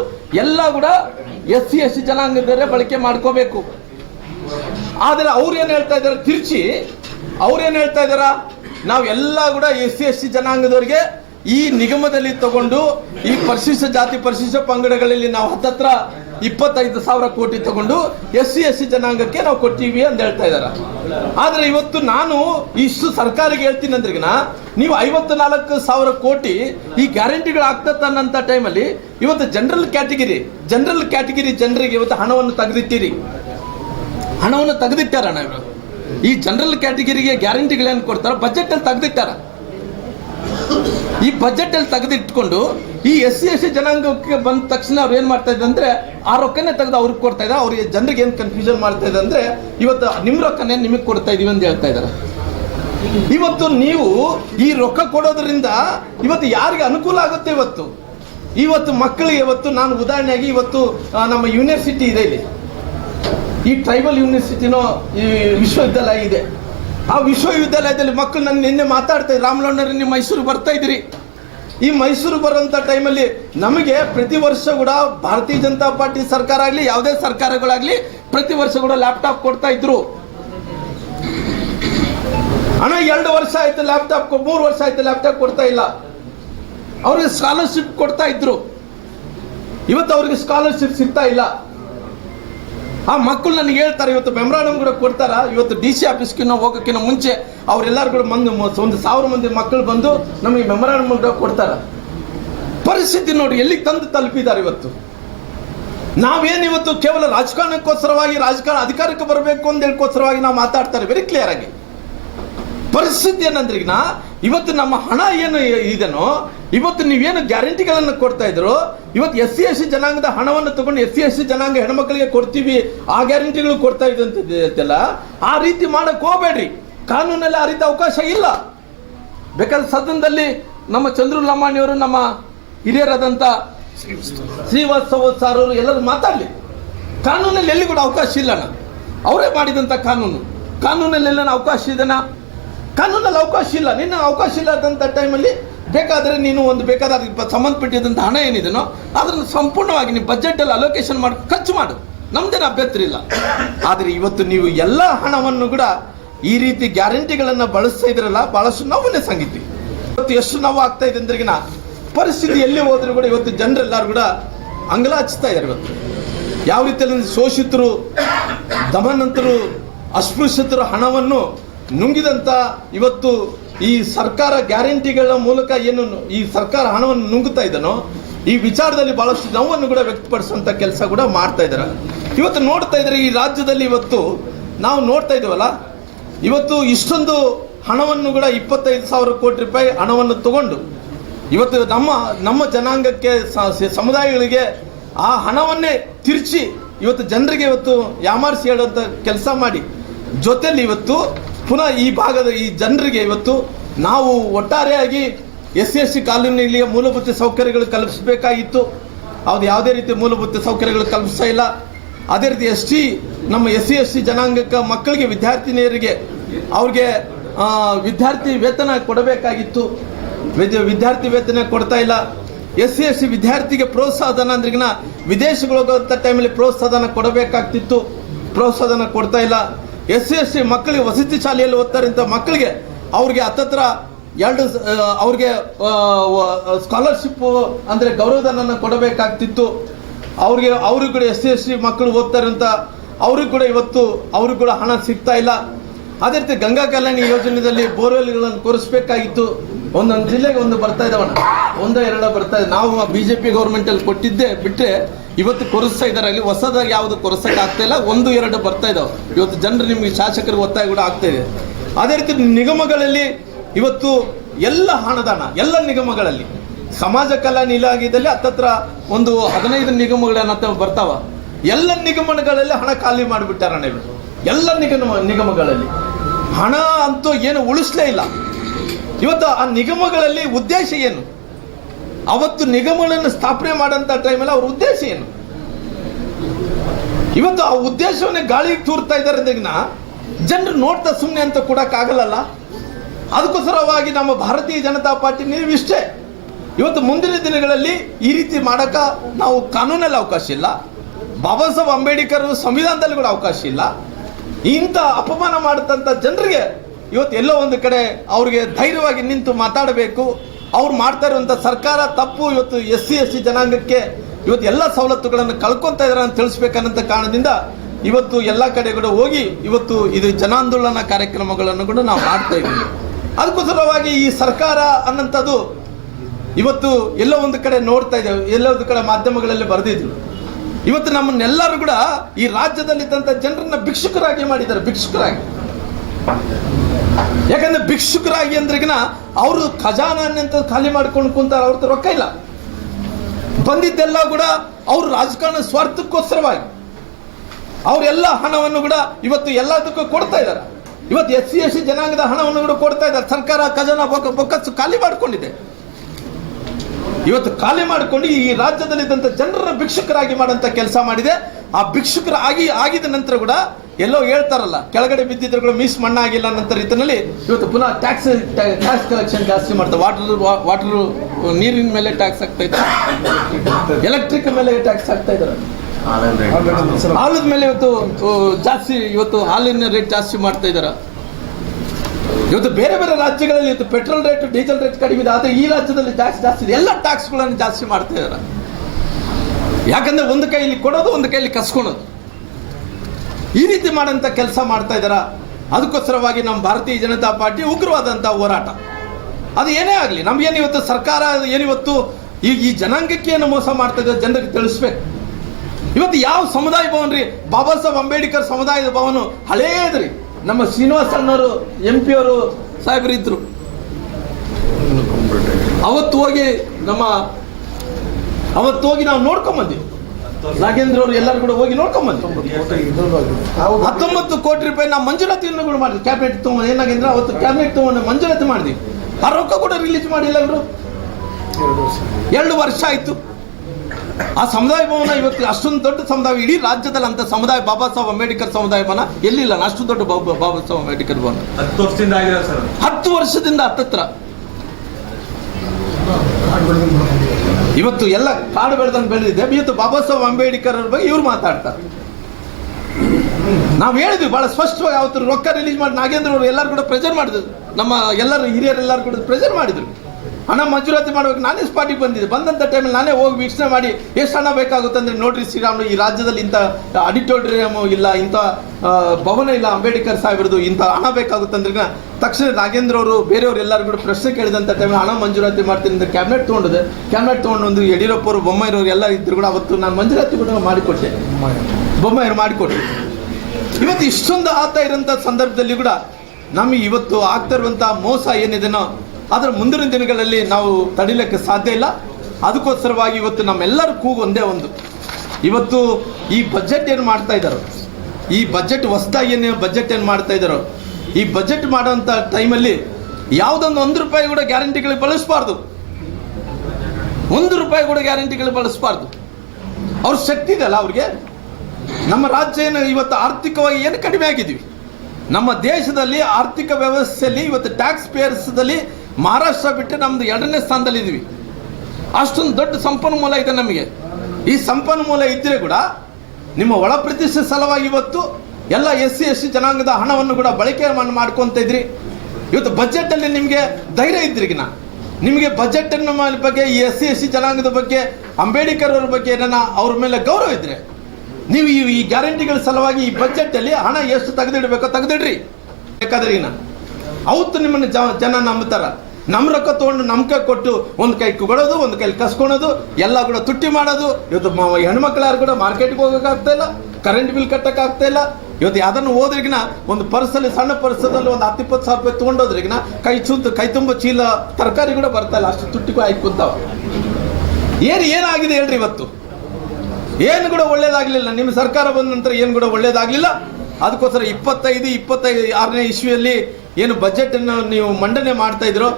ಎಲ್ಲ ಕೂಡ ಎಸ್ ಸಿ, ಎಸ್ ಟಿ ಜನಾಂಗದವರೇ ಬಳಕೆ ಮಾಡ್ಕೋಬೇಕು. ಆದರೆ ಅವ್ರು ಏನು ಹೇಳ್ತಾ ಇದ್ದಾರೆ ತಿರ್ಚಿ, ಅವ್ರು ಏನು ಹೇಳ್ತಾ ಇದ್ದಾರ ನಾವೆಲ್ಲ ಕೂಡ ಎಸ್ ಸಿ ಎಸ್ ಸಿ ಜನಾಂಗದವರಿಗೆ ಈ ನಿಗಮದಲ್ಲಿ ತಗೊಂಡು ಈ ಪರಿಶಿಷ್ಟ ಜಾತಿ ಪರಿಶಿಷ್ಟ ಪಂಗಡಗಳಲ್ಲಿ ನಾವು ಹತ್ತತ್ರ ಇಪ್ಪತ್ತೈದು ಸಾವಿರ ಕೋಟಿ ತಗೊಂಡು ಎಸ್ ಸಿ ಎಸ್ ಸಿ ಜನಾಂಗಕ್ಕೆ ನಾವು ಕೊಟ್ಟಿವಿ ಅಂತ ಹೇಳ್ತಾ ಇದ್ದಾರೆ ಆದರೆ ಇವತ್ತು ನಾನು ಇಷ್ಟು ಸರ್ಕಾರಕ್ಕೆ ಹೇಳ್ತೀನಿ ಅಂದ್ರಿಗಿನ, ನೀವು ಐವತ್ತು ನಾಲ್ಕು ಸಾವಿರ ಕೋಟಿ ಈ ಗ್ಯಾರಂಟಿಗಳು ಆಗ್ತದೆ ಅನ್ನೋಂಥ ಟೈಮಲ್ಲಿ ಇವತ್ತು ಜನರಲ್ ಕ್ಯಾಟಗಿರಿ ಜನರಲ್ ಕ್ಯಾಟಗಿರಿ ಜನರಿಗೆ ಇವತ್ತು ಹಣವನ್ನು ತೆಗೆದಿಟ್ಟಿರಿ. ಹಣವನ್ನು ತೆಗೆದಿಟ್ಟಾರಣ್ಣ ಇವರು. ಈ ಜನರಲ್ ಕ್ಯಾಟಗರಿಗೆ ಗ್ಯಾರಂಟಿಗಳೇನು ಕೊಡ್ತಾರ ಬಜೆಟ್ ಅಲ್ಲಿ ತೆಗೆದಿಟ್ಟಾರ. ಈ ಬಜೆಟ್ ಅಲ್ಲಿ ತೆಗೆದಿಟ್ಕೊಂಡು ಈ ಎಸ್ ಸಿ ಎಸ್ ಸಿ ಜನಾಂಗಕ್ಕೆ ಬಂದ ತಕ್ಷಣ ಅವ್ರು ಏನು ಮಾಡ್ತಾ ಇದ್ದಾರೆ ಅಂದ್ರೆ ಆ ರೊಕ್ಕನೇ ತೆಗೆದು ಅವ್ರಿಗೆ ಕೊಡ್ತಾ ಇದ್ದಾರೆ. ಅವ್ರಿಗೆ ಜನರಿಗೆ ಏನು ಕನ್ಫ್ಯೂಷನ್ ಮಾಡ್ತಾ ಇದೆ ಅಂದ್ರೆ, ಇವತ್ತು ನಿಮ್ಮ ರೊಕ್ಕನೇ ನಿಮಗೆ ಕೊಡ್ತಾ ಇದೀವಿ ಅಂತ ಹೇಳ್ತಾ ಇದ್ದಾರೆ. ಇವತ್ತು ನೀವು ಈ ರೊಕ್ಕ ಕೊಡೋದ್ರಿಂದ ಇವತ್ತು ಯಾರಿಗೆ ಅನುಕೂಲ ಆಗುತ್ತೆ ಇವತ್ತು? ಇವತ್ತು ಮಕ್ಕಳಿಗೆ ಇವತ್ತು ನಾನು ಉದಾಹರಣೆಯಾಗಿ ಇವತ್ತು ನಮ್ಮ ಯೂನಿವರ್ಸಿಟಿ ಇದೆ ಇಲ್ಲಿ. ಈ ಟ್ರೈಬಲ್ ಯೂನಿವರ್ಸಿಟಿನೋ ಈ ವಿಶ್ವವಿದ್ಯಾಲಯ ಇದೆ. ಆ ವಿಶ್ವವಿದ್ಯಾಲಯದಲ್ಲಿ ಮಕ್ಕಳು ನನ್ನ ನಿನ್ನೆ ಮಾತಾಡ್ತಾ ಇದ್ರು. ರಾಮಲಣ್ಣರು ನೀವು ಮೈಸೂರು ಬರ್ತಾ ಇದ್ರಿ ಈ ಮೈಸೂರು ಬರುವಂಥ ಟೈಮಲ್ಲಿ ನಮಗೆ ಪ್ರತಿ ವರ್ಷ ಕೂಡ ಭಾರತೀಯ ಜನತಾ ಪಾರ್ಟಿ ಸರ್ಕಾರ ಆಗಲಿ, ಯಾವುದೇ ಸರ್ಕಾರಗಳಾಗಲಿ ಪ್ರತಿ ವರ್ಷ ಕೂಡ ಲ್ಯಾಪ್ಟಾಪ್ ಕೊಡ್ತಾ ಇದ್ರು. ಹಣ ಎರಡು ವರ್ಷ ಆಯ್ತು ಲ್ಯಾಪ್ಟಾಪ್ ಮೂರು ವರ್ಷ ಆಯ್ತು ಲ್ಯಾಪ್ಟಾಪ್ ಕೊಡ್ತಾ ಇಲ್ಲ. ಅವ್ರಿಗೆ ಸ್ಕಾಲರ್ಶಿಪ್ ಕೊಡ್ತಾ ಇದ್ರು. ಇವತ್ತು ಅವ್ರಿಗೆ ಸ್ಕಾಲರ್ಶಿಪ್ ಸಿಗ್ತಾ ಇಲ್ಲ. ಆ ಮಕ್ಕಳು ನನಗೆ ಹೇಳ್ತಾರೆ, ಇವತ್ತು ಮೆಮರಾಂಡಮ್ ಕೂಡ ಕೊಡ್ತಾರ? ಇವತ್ತು ಡಿ ಸಿ ಆಫೀಸ್ಗಿನ್ನ ಹೋಗೋಕ್ಕಿಂತ ಮುಂಚೆ ಅವರೆಲ್ಲರೂ ಕೂಡ ಬಂದು ಒಂದು ಸಾವಿರ ಮಂದಿ ಮಕ್ಕಳು ಬಂದು ನಮಗೆ ಮೆಮರಾಂಡಮ್ ಕೂಡ ಕೊಡ್ತಾರ? ಪರಿಸ್ಥಿತಿ ನೋಡಿ, ಎಲ್ಲಿಗೆ ತಂದು ತಲುಪಿದ್ದಾರೆ ಇವತ್ತು? ನಾವೇನು ಇವತ್ತು ಕೇವಲ ರಾಜಕಾರಣಕ್ಕೋಸ್ಕರವಾಗಿ ರಾಜಕಾರಣ ಅಧಿಕಾರಕ್ಕೆ ಬರಬೇಕು ಅಂತ ಹೇಳ್ಕೋಸ್ಕರವಾಗಿ ನಾವು ಮಾತಾಡ್ತಾರೆ ವೆರಿ ಕ್ಲಿಯರ್ ಆಗಿ. ಪರಿಸ್ಥಿತಿ ಏನಂದ್ರಿಗಿನ ಇವತ್ತು ನಮ್ಮ ಹಣ ಏನು ಇದೆನೋ, ಇವತ್ತು ನೀವೇನು ಗ್ಯಾರಂಟಿಗಳನ್ನು ಕೊಡ್ತಾ ಇದ್ರು, ಇವತ್ತು ಎಸ್ ಸಿ ಎಸ್ ಸಿ ಜನಾಂಗದ ಹಣವನ್ನು ತಗೊಂಡು ಎಸ್ ಸಿ ಎಸ್ ಸಿ ಜನಾಂಗ ಹೆಣ್ಮಕ್ಳಿಗೆ ಕೊಡ್ತೀವಿ, ಆ ಗ್ಯಾರಂಟಿಗಳು ಕೊಡ್ತಾ ಇದ್ದಂತಲ್ಲ ಆ ರೀತಿ ಮಾಡಕ್ ಹೋಗ್ಬೇಡ್ರಿ. ಕಾನೂನಲ್ಲಿ ಆ ರೀತಿ ಅವಕಾಶ ಇಲ್ಲ. ಬೇಕಾದ್ರೆ ಸದನದಲ್ಲಿ ನಮ್ಮ ಚಂದ್ರು ಲಮಾಣಿಯವರು ನಮ್ಮ ಹಿರಿಯರಾದಂಥ ಶ್ರೀವಾಸ್ತವ ಸಾರ್ ಎಲ್ಲರೂ ಮಾತಾಡಲಿ. ಕಾನೂನಲ್ಲಿ ಎಲ್ಲಿ ಕೂಡ ಅವಕಾಶ ಇಲ್ಲಣ್ಣ. ಅವರೇ ಮಾಡಿದಂಥ ಕಾನೂನು. ಕಾನೂನಲ್ಲಿ ಅವಕಾಶ ಇದೆನಾ? ಕಾನೂನಲ್ಲಿ ಅವಕಾಶ ಇಲ್ಲ. ನಿನ್ನ ಅವಕಾಶ ಇಲ್ಲದಂಥ ಟೈಮಲ್ಲಿ ಬೇಕಾದರೆ ನೀನು ಒಂದು ಬೇಕಾದ ಸಂಬಂಧಪಟ್ಟಿದ್ದಂಥ ಹಣ ಏನಿದೆನೋ ಅದನ್ನು ಸಂಪೂರ್ಣವಾಗಿ ನೀವು ಬಜೆಟಲ್ಲಿ ಅಲೋಕೇಶನ್ ಮಾಡಿ, ಖರ್ಚು ಮಾಡು. ನಮ್ದೇನು ಅಭ್ಯಂತರ ಇಲ್ಲ. ಆದರೆ ಇವತ್ತು ನೀವು ಎಲ್ಲ ಹಣವನ್ನು ಕೂಡ ಈ ರೀತಿ ಗ್ಯಾರಂಟಿಗಳನ್ನು ಬಳಸ್ತಾ ಇದ್ರಲ್ಲ ಬಹಳಷ್ಟು ನೋವನ್ನೇ ಸಂಗೀತಿ. ಇವತ್ತು ಎಷ್ಟು ನೋವು ಆಗ್ತಾ ಇದೆ ಅಂದ್ರಿಗಿನ ಪರಿಸ್ಥಿತಿ ಎಲ್ಲಿ ಹೋದ್ರು ಕೂಡ ಇವತ್ತು ಜನರೆಲ್ಲರೂ ಕೂಡ ಅಂಗಲಾಚಿಸ್ತಾ ಇದ್ದಾರೆ ಇವತ್ತು. ಯಾವ ರೀತಿಯಲ್ಲಿ ಶೋಷಿತರು, ದಮನಂತರು, ಅಸ್ಪೃಶ್ಯತರು ಹಣವನ್ನು ನುಂಗಿದಂತ ಇವತ್ತು ಈ ಸರ್ಕಾರ ಗ್ಯಾರಂಟಿಗಳ ಮೂಲಕ ಏನು ಈ ಸರ್ಕಾರ ಹಣವನ್ನು ನುಂಗುತ್ತಾ ಇದನೋ, ಈ ವಿಚಾರದಲ್ಲಿ ಬಹಳಷ್ಟು ನೋವನ್ನು ಕೂಡ ವ್ಯಕ್ತಪಡಿಸುವಂತ ಕೆಲಸ ಕೂಡ ಮಾಡ್ತಾ ಇದ್ದಾರೆ. ಇವತ್ತು ನೋಡ್ತಾ ಇದ್ದಾರೆ ಈ ರಾಜ್ಯದಲ್ಲಿ ಇವತ್ತು ನಾವು ನೋಡ್ತಾ ಇದ್ದೀವಲ್ಲ, ಇವತ್ತು ಇಷ್ಟೊಂದು ಹಣವನ್ನು ಕೂಡ ಇಪ್ಪತ್ತೈದು ಸಾವಿರ ಕೋಟಿ ರೂಪಾಯಿ ಹಣವನ್ನು ತಗೊಂಡು, ಇವತ್ತು ನಮ್ಮ ನಮ್ಮ ಜನಾಂಗಕ್ಕೆ ಸಮುದಾಯಗಳಿಗೆ ಆ ಹಣವನ್ನೇ ತಿರ್ಚಿ ಇವತ್ತು ಜನರಿಗೆ ಇವತ್ತು ಯಾಮಾರಿಸಿ ಹೇಳುವಂಥ ಕೆಲಸ ಮಾಡಿ, ಜೊತೆಯಲ್ಲಿ ಇವತ್ತು ಪುನಃ ಈ ಭಾಗದ ಈ ಜನರಿಗೆ ಇವತ್ತು ನಾವು ಒಟ್ಟಾರೆಯಾಗಿ ಎಸ್ ಸಿ ಎಸ್ ಸಿ ಕಾಲೋನಿಯಲ್ಲಿ ಮೂಲಭೂತ ಸೌಕರ್ಯಗಳು ಕಲ್ಪಿಸಬೇಕಾಗಿತ್ತು. ಅದು ಯಾವುದೇ ರೀತಿ ಮೂಲಭೂತ ಸೌಕರ್ಯಗಳು ಕಲ್ಪಿಸ್ತಾ ಇಲ್ಲ. ಅದೇ ರೀತಿ ಎಸ್ ಟಿ ನಮ್ಮ ಎಸ್ ಸಿ ಎಸ್ ಸಿ ಜನಾಂಗಕ್ಕೆ ಮಕ್ಕಳಿಗೆ, ವಿದ್ಯಾರ್ಥಿನಿಯರಿಗೆ ಅವ್ರಿಗೆ ವಿದ್ಯಾರ್ಥಿ ವೇತನ ಕೊಡಬೇಕಾಗಿತ್ತು. ವಿದ್ಯ- ವಿದ್ಯಾರ್ಥಿ ವೇತನ ಕೊಡ್ತಾ ಇಲ್ಲ. ಎಸ್ ಸಿ ಎಸ್ ಸಿ ವಿದ್ಯಾರ್ಥಿಗೆ ಪ್ರೋತ್ಸಾಹಧನ ಅಂದ್ರಿಗಿನ ವಿದೇಶಗಳು ಹೋಗುವಂಥ ಟೈಮಲ್ಲಿ ಪ್ರೋತ್ಸಾಹಧನ ಕೊಡಬೇಕಾಗ್ತಿತ್ತು. ಪ್ರೋತ್ಸಾಹಧನ ಕೊಡ್ತಾ ಇಲ್ಲ. ಎಸ್ ಸಿ ಎಸ್ ಸಿ ಮಕ್ಕಳಿಗೆ ವಸತಿ ಶಾಲೆಯಲ್ಲಿ ಓದ್ತಾರಂಥ ಮಕ್ಕಳಿಗೆ ಅವ್ರಿಗೆ ಹತ್ತತ್ರ ಎರಡು ಅವ್ರಿಗೆ ಸ್ಕಾಲರ್ಶಿಪ್ ಅಂದರೆ ಗೌರವಧನನ ಕೊಡಬೇಕಾಗ್ತಿತ್ತು. ಅವ್ರಿಗೆ ಅವ್ರಿಗೆ ಕೂಡ ಎಸ್ ಸಿ ಎಸ್ ಸಿ ಮಕ್ಕಳು ಓದ್ತಾರಂತ ಅವ್ರಿಗೆ ಕೂಡ ಇವತ್ತು ಅವ್ರಿಗೆ ಕೂಡ ಹಣ ಸಿಗ್ತಾ ಇಲ್ಲ. ಅದೇ ರೀತಿ ಗಂಗಾ ಕಲ್ಯಾಣಿ ಯೋಜನೆಯಲ್ಲಿ ಬೋರ್ವೆಲ್ಗಳನ್ನು ಕೊರಿಸಬೇಕಾಗಿತ್ತು. ಒಂದೊಂದು ಜಿಲ್ಲೆಗೆ ಒಂದು ಬರ್ತಾ ಇದಾವಣ್ಣ. ಒಂದೋ ಎರಡೋ ಬರ್ತಾ ಇದೆ. ನಾವು ಬಿ ಜೆ ಪಿ ಗೌರ್ಮೆಂಟಲ್ಲಿ ಕೊಟ್ಟಿದ್ದೆ ಬಿಟ್ಟರೆ ಇವತ್ತು ಕೊರಿಸ್ತಾ ಇದ್ದಾರೆ. ಅಲ್ಲಿ ಹೊಸದಾಗಿ ಯಾವುದು ಕೊರಿಸಕ್ಕೆ ಆಗ್ತಾ ಇಲ್ಲ. ಒಂದು, ಎರಡು ಬರ್ತಾ ಇದಾವೆ. ಇವತ್ತು ಜನರು ನಿಮಗೆ ಶಾಸಕರಿಗೆ ಒತ್ತಾಯ ಕೂಡ ಆಗ್ತಾ ಇದೆ. ಅದೇ ರೀತಿ ನಿಗಮಗಳಲ್ಲಿ ಇವತ್ತು ಎಲ್ಲ ಹಣದಾನ, ಎಲ್ಲ ನಿಗಮಗಳಲ್ಲಿ, ಸಮಾಜ ಕಲ್ಯಾಣ ಇಲಾಖೆಯಲ್ಲಿ ಹತ್ತತ್ರ ಒಂದು ಹದಿನೈದು ನಿಗಮಗಳನ್ನ ಬರ್ತಾವ. ಎಲ್ಲ ನಿಗಮಗಳಲ್ಲಿ ಹಣ ಖಾಲಿ ಮಾಡಿಬಿಟ್ಟಾರಣ್ಣ ನೀವು ಎಲ್ಲ ನಿಗಮ, ನಿಗಮಗಳಲ್ಲಿ. ಹಣ ಅಂತೂ ಏನು ಉಳಿಸ್ಲೇ ಇಲ್ಲ. ಇವತ್ತು ಆ ನಿಗಮಗಳಲ್ಲಿ ಉದ್ದೇಶ ಏನು? ಅವತ್ತು ನಿಗಮಗಳನ್ನು ಸ್ಥಾಪನೆ ಮಾಡೋಂಥ ಟೈಮಲ್ಲಿ ಅವ್ರ ಉದ್ದೇಶ ಏನು? ಇವತ್ತು ಆ ಉದ್ದೇಶವನ್ನೇ ಗಾಳಿಗೆ ತೂರ್ತಾ ಇದ್ದಾರೆ ಜನರು ನೋಡ್ತಾ ಸುಮ್ಮನೆ ಅಂತ ಕೊಡೋಕ್ಕಾಗಲ್ಲ ಅದಕ್ಕೋಸ್ಕರವಾಗಿ ನಮ್ಮ ಭಾರತೀಯ ಜನತಾ ಪಾರ್ಟಿ ನೀವಿಷ್ಟೇ. ಇವತ್ತು ಮುಂದಿನ ದಿನಗಳಲ್ಲಿ ಈ ರೀತಿ ಮಾಡಕ ನಾವು ಕಾನೂನಲ್ಲಿ ಅವಕಾಶ ಇಲ್ಲ. ಬಾಬಾ ಸಾಹೇಬ್ ಅಂಬೇಡ್ಕರ್ ಸಂವಿಧಾನದಲ್ಲಿ ಕೂಡ ಅವಕಾಶ ಇಲ್ಲ. ಇಂಥ ಅಪಮಾನ ಮಾಡಿದಂಥ ಜನರಿಗೆ ಇವತ್ತು ಎಲ್ಲೋ ಒಂದು ಕಡೆ ಅವ್ರಿಗೆ ಧೈರ್ಯವಾಗಿ ನಿಂತು ಮಾತಾಡಬೇಕು. ಅವ್ರು ಮಾಡ್ತಾ ಇರುವಂಥ ಸರ್ಕಾರ ತಪ್ಪು, ಇವತ್ತು ಎಸ್ ಸಿ ಎಸ್ ಸಿ ಜನಾಂಗಕ್ಕೆ ಇವತ್ತು ಎಲ್ಲ ಸವಲತ್ತುಗಳನ್ನು ಕಳ್ಕೊತಾ ಇದಾರೆ ಅಂತ ತಿಳಿಸ್ಬೇಕನ್ನಂತ ಕಾರಣದಿಂದ ಇವತ್ತು ಎಲ್ಲ ಕಡೆ ಕೂಡ ಹೋಗಿ ಇವತ್ತು ಇದು ಜನಾಂದೋಲನ ಕಾರ್ಯಕ್ರಮಗಳನ್ನು ಕೂಡ ನಾವು ಮಾಡ್ತಾ ಇದ್ದೀವಿ. ಅದಕ್ಕೋಸ್ಕರವಾಗಿ ಈ ಸರ್ಕಾರ ಅನ್ನಂಥದ್ದು ಇವತ್ತು ಎಲ್ಲೋ ಒಂದು ಕಡೆ ನೋಡ್ತಾ ಇದ್ದೇವೆ ಎಲ್ಲೋ ಒಂದು ಕಡೆ ಮಾಧ್ಯಮಗಳಲ್ಲಿ ಬರೆದಿದ್ರು. ಇವತ್ತು ನಮ್ಮನ್ನೆಲ್ಲರೂ ಕೂಡ ಈ ರಾಜ್ಯದಲ್ಲಿದ್ದಂಥ ಜನರನ್ನ ಭಿಕ್ಷುಕರಾಗಿ ಮಾಡಿದ್ದಾರೆ, ಭಿಕ್ಷುಕರಾಗಿ. ಯಾಕಂದ್ರೆ ಭಿಕ್ಷುಕರಾಗಿ ಅಂದ್ರಿಗಿನ ಅವರು ಖಜಾನೆಯಂತ ಖಾಲಿ ಮಾಡ್ಕೊಂಡು ಕುಂತಾರ ಅವ್ರದ್ದು ರೊಕ್ಕ ಇಲ್ಲ. ಬಂದಿದ್ದೆಲ್ಲ ಕೂಡ ಅವರು ರಾಜಕಾರಣ ಸ್ವಾರ್ಥಕ್ಕೋಸ್ಕರವಾಗಿ. ಅವರೆಲ್ಲ ಹಣವನ್ನು ಕೂಡ ಇವತ್ತು ಎಲ್ಲದಕ್ಕೂ ಕೊಡ್ತಾ ಇದ್ದಾರೆ ಇವತ್ತು ಎಸ್ ಸಿ ಎಸ್ ಸಿ ಜನಾಂಗದ ಹಣವನ್ನು ಕೂಡ ಕೊಡ್ತಾ ಇದ್ದಾರೆ ಸರ್ಕಾರ ಖಜಾನಾ ಬೊಕ್ಕಸ್ಸು ಬೊಕ್ಕಸು ಖಾಲಿ ಮಾಡಿಕೊಂಡಿದೆ. ಇವತ್ತು ಖಾಲಿ ಮಾಡಿಕೊಂಡು ಈ ರಾಜ್ಯದಲ್ಲಿದ್ದಂಥ ಜನರ ಭಿಕ್ಷುಕರಾಗಿ ಮಾಡೋಂಥ ಕೆಲಸ ಮಾಡಿದೆ. ಆ ಭಿಕ್ಷುಕರ ಆಗಿ ಆಗಿದ ನಂತರ ಕೂಡ ಎಲ್ಲೋ ಹೇಳ್ತಾರಲ್ಲ, ಕೆಳಗಡೆ ಬಿದ್ದಿದ್ರು ಕೂಡ ಮಿಸ್ ಮಣ್ಣಾಗಿಲ್ಲ ನಂತರ ರೀತಿಯಲ್ಲಿ ಇವತ್ತು ಪುನಃ ಟ್ಯಾಕ್ಸ್ ಟ್ಯಾಕ್ಸ್ ಕಲೆಕ್ಷನ್ ಜಾಸ್ತಿ ಮಾಡ್ತಾರೆ ವಾಟರ್ ವಾಟರ್ ನೀರಿನ ಮೇಲೆ ಟ್ಯಾಕ್ಸ್ ಆಗ್ತಾ ಇದ್ದಾರೆ. ಎಲೆಕ್ಟ್ರಿಕ್ ಮೇಲೆ ಟ್ಯಾಕ್ಸ್ ಆಗ್ತಾ ಇದ್ದಾರೆ. ಹಾಲದ ಮೇಲೆ ಇವತ್ತು ಜಾಸ್ತಿ ಇವತ್ತು ಹಾಲಿನ ರೇಟ್ ಜಾಸ್ತಿ ಮಾಡ್ತಾ ಇದ್ದಾರೆ. ಇವತ್ತು ಬೇರೆ ಬೇರೆ ರಾಜ್ಯಗಳಲ್ಲಿ ಇವತ್ತು ಪೆಟ್ರೋಲ್ ರೇಟ್ ಡೀಸೆಲ್ ರೇಟ್ ಕಡಿಮೆ ಇದೆ. ಆದರೆ ಈ ರಾಜ್ಯದಲ್ಲಿ ಟ್ಯಾಕ್ಸ್ ಜಾಸ್ತಿ ಇದೆ. ಎಲ್ಲ ಟ್ಯಾಕ್ಸ್ಗಳನ್ನು ಜಾಸ್ತಿ ಮಾಡ್ತಾ ಇದ್ದಾರೆ. ಯಾಕಂದ್ರೆ ಒಂದು ಕೈಯಲ್ಲಿ ಕೊಡೋದು, ಒಂದು ಕೈಯಲ್ಲಿ ಕಸ್ಕೊಳೋದು. ಈ ರೀತಿ ಮಾಡೋಂಥ ಕೆಲಸ ಮಾಡ್ತಾ ಇದ್ದಾರ? ಅದಕ್ಕೋಸ್ಕರವಾಗಿ ನಮ್ಮ ಭಾರತೀಯ ಜನತಾ ಪಾರ್ಟಿ ಉಗ್ರವಾದಂಥ ಹೋರಾಟ. ಅದು ಏನೇ ಆಗಲಿ ನಮ್ಗೇನು ಇವತ್ತು ಸರ್ಕಾರ ಏನಿವತ್ತು ಈ ಈ ಜನಾಂಗಕ್ಕೆ ಏನು ಮೋಸ ಮಾಡ್ತಾ ಇದೆ ಜನರಿಗೆ ತಿಳಿಸ್ಬೇಕು. ಇವತ್ತು ಯಾವ ಸಮುದಾಯ ಭವನ್ ರೀ? ಬಾಬಾ ಸಾಹೇಬ್ ಅಂಬೇಡ್ಕರ್ ಸಮುದಾಯದ ಭವನ ಹಳೇದ್ರಿ. ನಮ್ಮ ಶ್ರೀನಿವಾಸ ಅಣ್ಣವರು ಎಂ ಪಿ ಅವರು ಸಾಹೇಬರು ಇದ್ರು. ಅವತ್ತು ಹೋಗಿ ನಮ್ಮ, ಅವತ್ತು ಹೋಗಿ ನಾವು ನೋಡ್ಕೊಂಬಂದ್ವಿ ನಾಗೇಂದ್ರ ಅವರು ಎಲ್ಲರೂ ಕೂಡ ಹೋಗಿ ನೋಡ್ಕೊಂಬಂದ್ವಿ ಹತ್ತೊಂಬತ್ತು ಕೋಟಿ ರೂಪಾಯಿ ನಾವು ಮಂಜೂರಾತಿಯನ್ನು ಕೂಡ ಮಾಡಿದ್ವಿ. ಕ್ಯಾಬಿನೆಟ್ ತಗೊಂಡು ಏನಾಗಿಂದ್ರ ಅವತ್ತು ಕ್ಯಾಬಿನೆಟ್ ತಗೊಂಡು ಮಂಜೂರಾತಿ ಮಾಡಿದ್ವಿ. ಆ ರೊಕ್ಕ ಕೂಡ ರಿಲೀಸ್ ಮಾಡಿಲ್ಲ ಅವರು ಎರಡು ವರ್ಷ ಆಯ್ತು. ಆ ಸಮುದಾಯ ಭವನ ಇವತ್ತು ಅಷ್ಟೊಂದು ದೊಡ್ಡ ಸಮುದಾಯ ಇಡೀ ರಾಜ್ಯದಲ್ಲಿ ಅಂತ ಸಮುದಾಯ ಬಾಬಾ ಸಾಹೇಬ್ ಅಂಬೇಡ್ಕರ್ ಸಮುದಾಯ ಭವನ ಎಲ್ಲಿಲ್ಲ ಅಷ್ಟು ದೊಡ್ಡ ಬಾಬಾ ಸಾಹೇಬ್ ಅಂಬೇಡ್ಕರ್ ಭವನ. ಹತ್ತು ವರ್ಷದಿಂದ ಆಗಿದೆ ಸರ್ ಹತ್ತು ವರ್ಷದಿಂದ ಹತ್ತತ್ರ. ಇವತ್ತು ಎಲ್ಲ ಕಾಡು ಬೆಳೆದಂಗೆ ಬೆಳೆದಿದೆ. ಇವತ್ತು ಬಾಬಾ ಸಾಹೇಬ್ ಅಂಬೇಡ್ಕರ್ ಬಗ್ಗೆ ಇವ್ರು ಮಾತಾಡ್ತಾರೆ. ನಾವು ಹೇಳಿದ್ವಿ, ಬಹಳ ಸ್ಪಷ್ಟವಾಗಿ ಅವತ್ತು ರೊಕ್ಕ ರಿಲೀಸ್ ಮಾಡಿ ನಾಗೇಂದ್ರ ಅವರು ಎಲ್ಲರೂ ಕೂಡ ಪ್ರೆಸೆಂಟ್ ಮಾಡಿದ್ರು. ನಮ್ಮ ಎಲ್ಲರೂ ಹಿರಿಯರೆಲ್ಲರೂ ಕೂಡ ಪ್ರೆಸೆಂಟ್ ಮಾಡಿದ್ರು. ಹಣ ಮಂಜೂರಾತಿ ಮಾಡಬೇಕು. ನಾನೇ ಸ್ಪಾಟಿಗೆ ಬಂದಿದ್ದೆ. ಬಂದಂಥ ಟೈಮಲ್ಲಿ ನಾನೇ ಹೋಗಿ ವೀಕ್ಷಣೆ ಮಾಡಿ, ಎಷ್ಟು ಹಣ ಬೇಕಾಗುತ್ತೆ ಅಂದರೆ ನೋಡ್ರಿ ಶ್ರೀರಾಮನು ಈ ರಾಜ್ಯದಲ್ಲಿ ಇಂಥ ಆಡಿಟೋರಿಯಮ್ ಇಲ್ಲ, ಇಂಥ ಭವನ ಇಲ್ಲ, ಅಂಬೇಡ್ಕರ್ ಸಾಹೇಬ್ರದ್ದು ಇಂಥ ಹಣ ಬೇಕಾಗುತ್ತೆ ಅಂದ್ರೆ ತಕ್ಷಣ ನಾಗೇಂದ್ರ ಅವರು, ಬೇರೆಯವರು ಎಲ್ಲರೂ ಕೂಡ ಪ್ರಶ್ನೆ ಕೇಳಿದಂಥ ಟೈಮಲ್ಲಿ ಹಣ ಮಂಜೂರಾತಿ ಮಾಡ್ತೀನಿ ಅಂತ ಕ್ಯಾಬಿನೆಟ್ ತೊಗೊಂಡಿದೆ. ಕ್ಯಾಬಿನೆಟ್ ತೊಗೊಂಡು ಒಂದು ಯಡಿಯೂರಪ್ಪ ಅವರು ಬೊಮ್ಮಾಯಿರವರು ಎಲ್ಲ ಇದ್ರು ಕೂಡ ಅವತ್ತು ನಾನು ಮಂಜೂರಾತಿ ಕೂಡ ಮಾಡಿಕೊಟ್ಟೆ. ಬೊಮ್ಮಾಯಿರು ಮಾಡಿಕೊಟ್ಟೆ. ಇವತ್ತು ಇಷ್ಟೊಂದು ಆಗ್ತಾ ಇರೋಂಥ ಸಂದರ್ಭದಲ್ಲಿ ಕೂಡ ನಮಗೆ ಇವತ್ತು ಆಗ್ತಾ ಇರುವಂಥ ಮೋಸ ಏನಿದೆನೋ ಅದರ ಮುಂದಿನ ದಿನಗಳಲ್ಲಿ ನಾವು ತಡಿಲಿಕ್ಕೆ ಸಾಧ್ಯ ಇಲ್ಲ. ಅದಕ್ಕೋಸ್ಕರವಾಗಿ ಇವತ್ತು ನಮ್ಮೆಲ್ಲರ ಕೂಗು ಒಂದೇ ಒಂದು. ಇವತ್ತು ಈ ಬಜೆಟ್ ಏನು ಮಾಡ್ತಾ ಇದ್ದಾರೋ ಈ ಬಜೆಟ್ ಹೊಸದಾಗಿ ಏನು ಬಜೆಟ್ ಏನು ಮಾಡ್ತಾ ಇದ್ದಾರೋ ಈ ಬಜೆಟ್ ಮಾಡೋಂಥ ಟೈಮಲ್ಲಿ ಯಾವುದೊಂದು ಒಂದು ರೂಪಾಯಿ ಕೂಡ ಗ್ಯಾರಂಟಿಗಳಿಗೆ ಬಳಸಬಾರ್ದು. ಒಂದು ರೂಪಾಯಿ ಕೂಡ ಗ್ಯಾರಂಟಿಗಳು ಬಳಸಬಾರ್ದು. ಅವ್ರ ಶಕ್ತಿ ಇದೆಯಲ್ಲ ಅವ್ರಿಗೆ? ನಮ್ಮ ರಾಜ್ಯ ಏನು ಇವತ್ತು ಆರ್ಥಿಕವಾಗಿ ಏನು ಕಡಿಮೆ ಆಗಿದ್ದೀವಿ? ನಮ್ಮ ದೇಶದಲ್ಲಿ ಆರ್ಥಿಕ ವ್ಯವಸ್ಥೆಯಲ್ಲಿ ಇವತ್ತು ಟ್ಯಾಕ್ಸ್ ಪೇಯರ್ಸ್ದಲ್ಲಿ ಮಹಾರಾಷ್ಟ್ರ ಬಿಟ್ಟು ನಮ್ದು ಎರಡನೇ ಸ್ಥಾನದಲ್ಲಿ ಇದ್ದೀವಿ ಅಷ್ಟೊಂದು ದೊಡ್ಡ ಸಂಪನ್ಮೂಲ ಇದೆ ನಮಗೆ. ಈ ಸಂಪನ್ಮೂಲ ಇದ್ದರೆ ಕೂಡ ನಿಮ್ಮ ಒಳ ಪ್ರತಿಷ್ಠೆ ಸಲುವಾಗಿ ಇವತ್ತು ಎಲ್ಲ ಎಸ್ ಸಿ ಎಸ್ ಸಿ ಜನಾಂಗದ ಹಣವನ್ನು ಕೂಡ ಬಳಕೆ ಮಾಡ್- ಮಾಡ್ಕೊಂತ ಇದ್ರಿ. ಇವತ್ತು ಬಜೆಟಲ್ಲಿ ನಿಮಗೆ ಧೈರ್ಯ ಇದ್ರಿಗಿನ ನಿಮಗೆ ಬಜೆಟ್ ಅನ್ನು ಬಗ್ಗೆ ಈ ಎಸ್ ಸಿ ಎಸ್ ಸಿ ಜನಾಂಗದ ಬಗ್ಗೆ, ಅಂಬೇಡ್ಕರ್ ಅವ್ರ ಬಗ್ಗೆ ಏನಾನ ಅವ್ರ ಮೇಲೆ ಗೌರವ ಇದ್ರೆ ನೀವು ಈ ಗ್ಯಾರಂಟಿಗಳ ಸಲುವಾಗಿ ಈ ಬಜೆಟ್ ಅಲ್ಲಿ ಹಣ ಎಷ್ಟು ತೆಗೆದಿಡ್ಬೇಕೋ ತೆಗೆದಿಡ್ರಿ. ಬೇಕಾದ್ರೆ ಅವತ್ತು ನಿಮ್ಮನ್ನು ಜನ ನಂಬ್ತಾರ. ನಮ್ಮ ರೊಕ್ಕ ತೊಗೊಂಡು ನಮ್ಗೆ ಕೊಟ್ಟು ಒಂದು ಕೈ ಕುಗಡೋದು ಒಂದು ಕೈಲಿ ಕಸ್ಕೊಳೋದು ಎಲ್ಲ ಕೂಡ ತುಟ್ಟಿ ಮಾಡೋದು. ಇವತ್ತು ಹೆಣ್ಮಕ್ಳು ಯಾರು ಕೂಡ ಮಾರ್ಕೆಟ್ಗೆ ಹೋಗೋಕ್ಕಾಗ್ತಾ ಇಲ್ಲ ಕರೆಂಟ್ ಬಿಲ್ ಕಟ್ಟಕ್ಕಾಗ್ತಾ ಇಲ್ಲ. ಇವತ್ತು ಯಾವ್ದನ್ನು ಹೋದ್ರಿಗಿನ ಒಂದು ಪರ್ಸಲ್ಲಿ, ಸಣ್ಣ ಪರ್ಸದಲ್ಲಿ ಒಂದು ಹತ್ತು ಇಪ್ಪತ್ತು ಸಾವಿರ ರೂಪಾಯಿ ತೊಗೊಂಡೋದ್ರಿಗಿನ ಕೈ ಚುಂತು, ಕೈ ತುಂಬ ಚೀಲ ತರಕಾರಿ ಕೂಡ ಬರ್ತಾ ಇಲ್ಲ, ಅಷ್ಟು ತುಟ್ಟಿಗೂ ಆಯ್ತು ಕುಂತಾವ ಏನು ಏನಾಗಿದೆ ಹೇಳ್ರಿ ಇವತ್ತು? ಏನು ಕೂಡ ಒಳ್ಳೇದಾಗಲಿಲ್ಲ. ನಿಮ್ಮ ಸರ್ಕಾರ ಬಂದ ನಂತರ ಏನು ಕೂಡ ಒಳ್ಳೇದಾಗಲಿಲ್ಲ. ಅದಕ್ಕೋಸ್ಕರ ಇಪ್ಪತ್ತೈದು ಇಪ್ಪತ್ತೈದು, ಆರನೇ ಇಸ್ವಿಯಲ್ಲಿ ಏನು ಬಜೆಟನ್ನು ನೀವು ಮಂಡನೆ ಮಾಡ್ತಾ ಇದ್ರೋ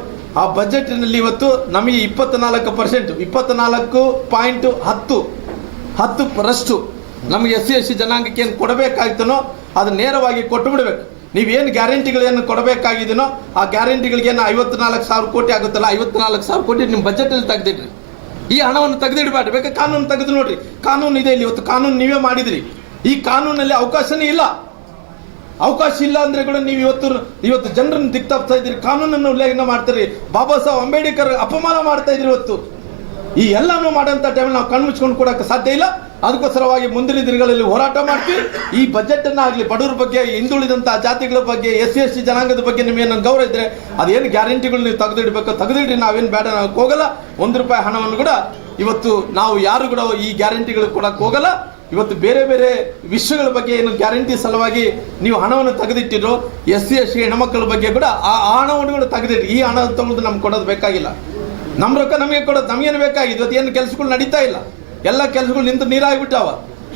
ಆ ಬಜೆಟ್ನಲ್ಲಿ ಇವತ್ತು ನಮಗೆ ಇಪ್ಪತ್ನಾಲ್ಕು ಪರ್ಸೆಂಟ್ ಇಪ್ಪತ್ನಾಲ್ಕು ಪಾಯಿಂಟ್ ಹತ್ತು ಹತ್ತು ರಷ್ಟು ನಮಗೆ ಎಸ್ ಸಿ ಎಸ್ ಸಿ ಜನಾಂಗಕ್ಕೆ ಏನು ಕೊಡಬೇಕಾಗಿತ್ತನೋ ಅದು ನೇರವಾಗಿ ಕೊಟ್ಟು ಬಿಡಬೇಕು ನೀವೇನು ಗ್ಯಾರಂಟಿಗಳೇನು ಕೊಡಬೇಕಾಗಿದೆನೋ ಆ ಗ್ಯಾರಂಟಿಗಳಿಗೇನು ಐವತ್ನಾಲ್ಕು ಸಾವಿರ ಕೋಟಿ ಆಗುತ್ತಲ್ಲ, ಐವತ್ನಾಲ್ಕು ಸಾವಿರ ಕೋಟಿ ನಿಮ್ಮ ಬಜೆಟಲ್ಲಿ ತೆಗೆದಿಡ್ರಿ. ಈ ಹಣವನ್ನು ತೆಗೆದಿಡಬೇಡ್ರಿ, ಬೇಕಾದ್ರೆ ಕಾನೂನು ತೆಗೆದು ನೋಡ್ರಿ. ಕಾನೂನು ಇದೆ ಇಲ್ಲಿ, ಇವತ್ತು ಕಾನೂನು ನೀವೇ ಮಾಡಿದ್ರಿ. ಈ ಕಾನೂನಲ್ಲಿ ಅವಕಾಶನೇ ಇಲ್ಲ. ಅವಕಾಶ ಇಲ್ಲ ಅಂದ್ರೆ ಕೂಡ ನೀವು ಇವತ್ತು ಇವತ್ತು ಜನರನ್ನು ದಿಕ್ತಾಪ್ತಾ ಇದ್ದೀರಿ, ಕಾನೂನನ್ನು ಉಲ್ಲೇಖನ ಮಾಡ್ತೀರಿ, ಬಾಬಾ ಸಾಹೇಬ್ ಅಂಬೇಡ್ಕರ್ ಅಪಮಾನ ಮಾಡ್ತಾ ಇದ್ರಿ ಇವತ್ತು. ಈ ಎಲ್ಲಾನು ಮಾಡೋಂಥ ಟೈಮಲ್ಲಿ ನಾವು ಕಣ್ಮುಚ್ಕೊಂಡು ಕೊಡೋಕೆ ಸಾಧ್ಯ ಇಲ್ಲ. ಅದಕ್ಕೋಸ್ಕರವಾಗಿ ಮುಂದಿನ ದಿನಗಳಲ್ಲಿ ಹೋರಾಟ ಮಾಡ್ತೀವಿ. ಈ ಬಜೆಟ್ ಆಗಲಿ, ಬಡವರ ಬಗ್ಗೆ ಹಿಂದುಳಿದಂಥ ಜಾತಿಗಳ ಬಗ್ಗೆ ಎಸ್ ಸಿ ಎಸ್ ಟಿ ಜನಾಂಗದ ಬಗ್ಗೆ ನಿಮ್ಗೇನು ಗೌರವ ಇದ್ರೆ ಅದೇನು ಗ್ಯಾರಂಟಿಗಳು ನೀವು ತೆಗೆದಿಡ್ಬೇಕು? ತೆಗೆದಿಡ್ರಿ, ನಾವೇನು ಬೇಡ, ನಾವು ಹೋಗಲ್ಲ. ಒಂದು ರೂಪಾಯಿ ಹಣವನ್ನು ಕೂಡ ಇವತ್ತು ನಾವು ಯಾರು ಕೂಡ ಈ ಗ್ಯಾರಂಟಿಗಳು ಕೊಡಕ್ಕೆ ಹೋಗಲ್ಲ. ಇವತ್ತು ಬೇರೆ ಬೇರೆ ವಿಷಯಗಳ ಬಗ್ಗೆ ಏನು ಗ್ಯಾರಂಟಿ ಸಲುವಾಗಿ ನೀವು ಹಣವನ್ನು ತೆಗೆದಿಟ್ಟಿರೋ ಎಸ್ ಸಿ ಎಸ್ ಸಿ ಹೆಣ್ಮಕ್ಳ ಬಗ್ಗೆ ಕೂಡ ಆ ಹಣವನ್ನು ಕೂಡ ತೆಗೆದಿಟ್ರಿ ಈ ಹಣ ತಗೊಂಡು ನಮ್ಗೆ ಕೊಡೋದು ಬೇಕಾಗಿಲ್ಲ. ನಮ್ಮ ರೊಕ್ಕ ನಮಗೆ ಕೊಡೋದು ನಮಗೇನು ಬೇಕಾಗಿದೆ ಇವತ್ತು ಏನು ಕೆಲಸಗಳು ನಡೀತಾ ಇಲ್ಲ. ಎಲ್ಲ ಕೆಲಸಗಳು ನಿಂತು ನೀರಾಗಿಬಿಟ್ಟಾವ.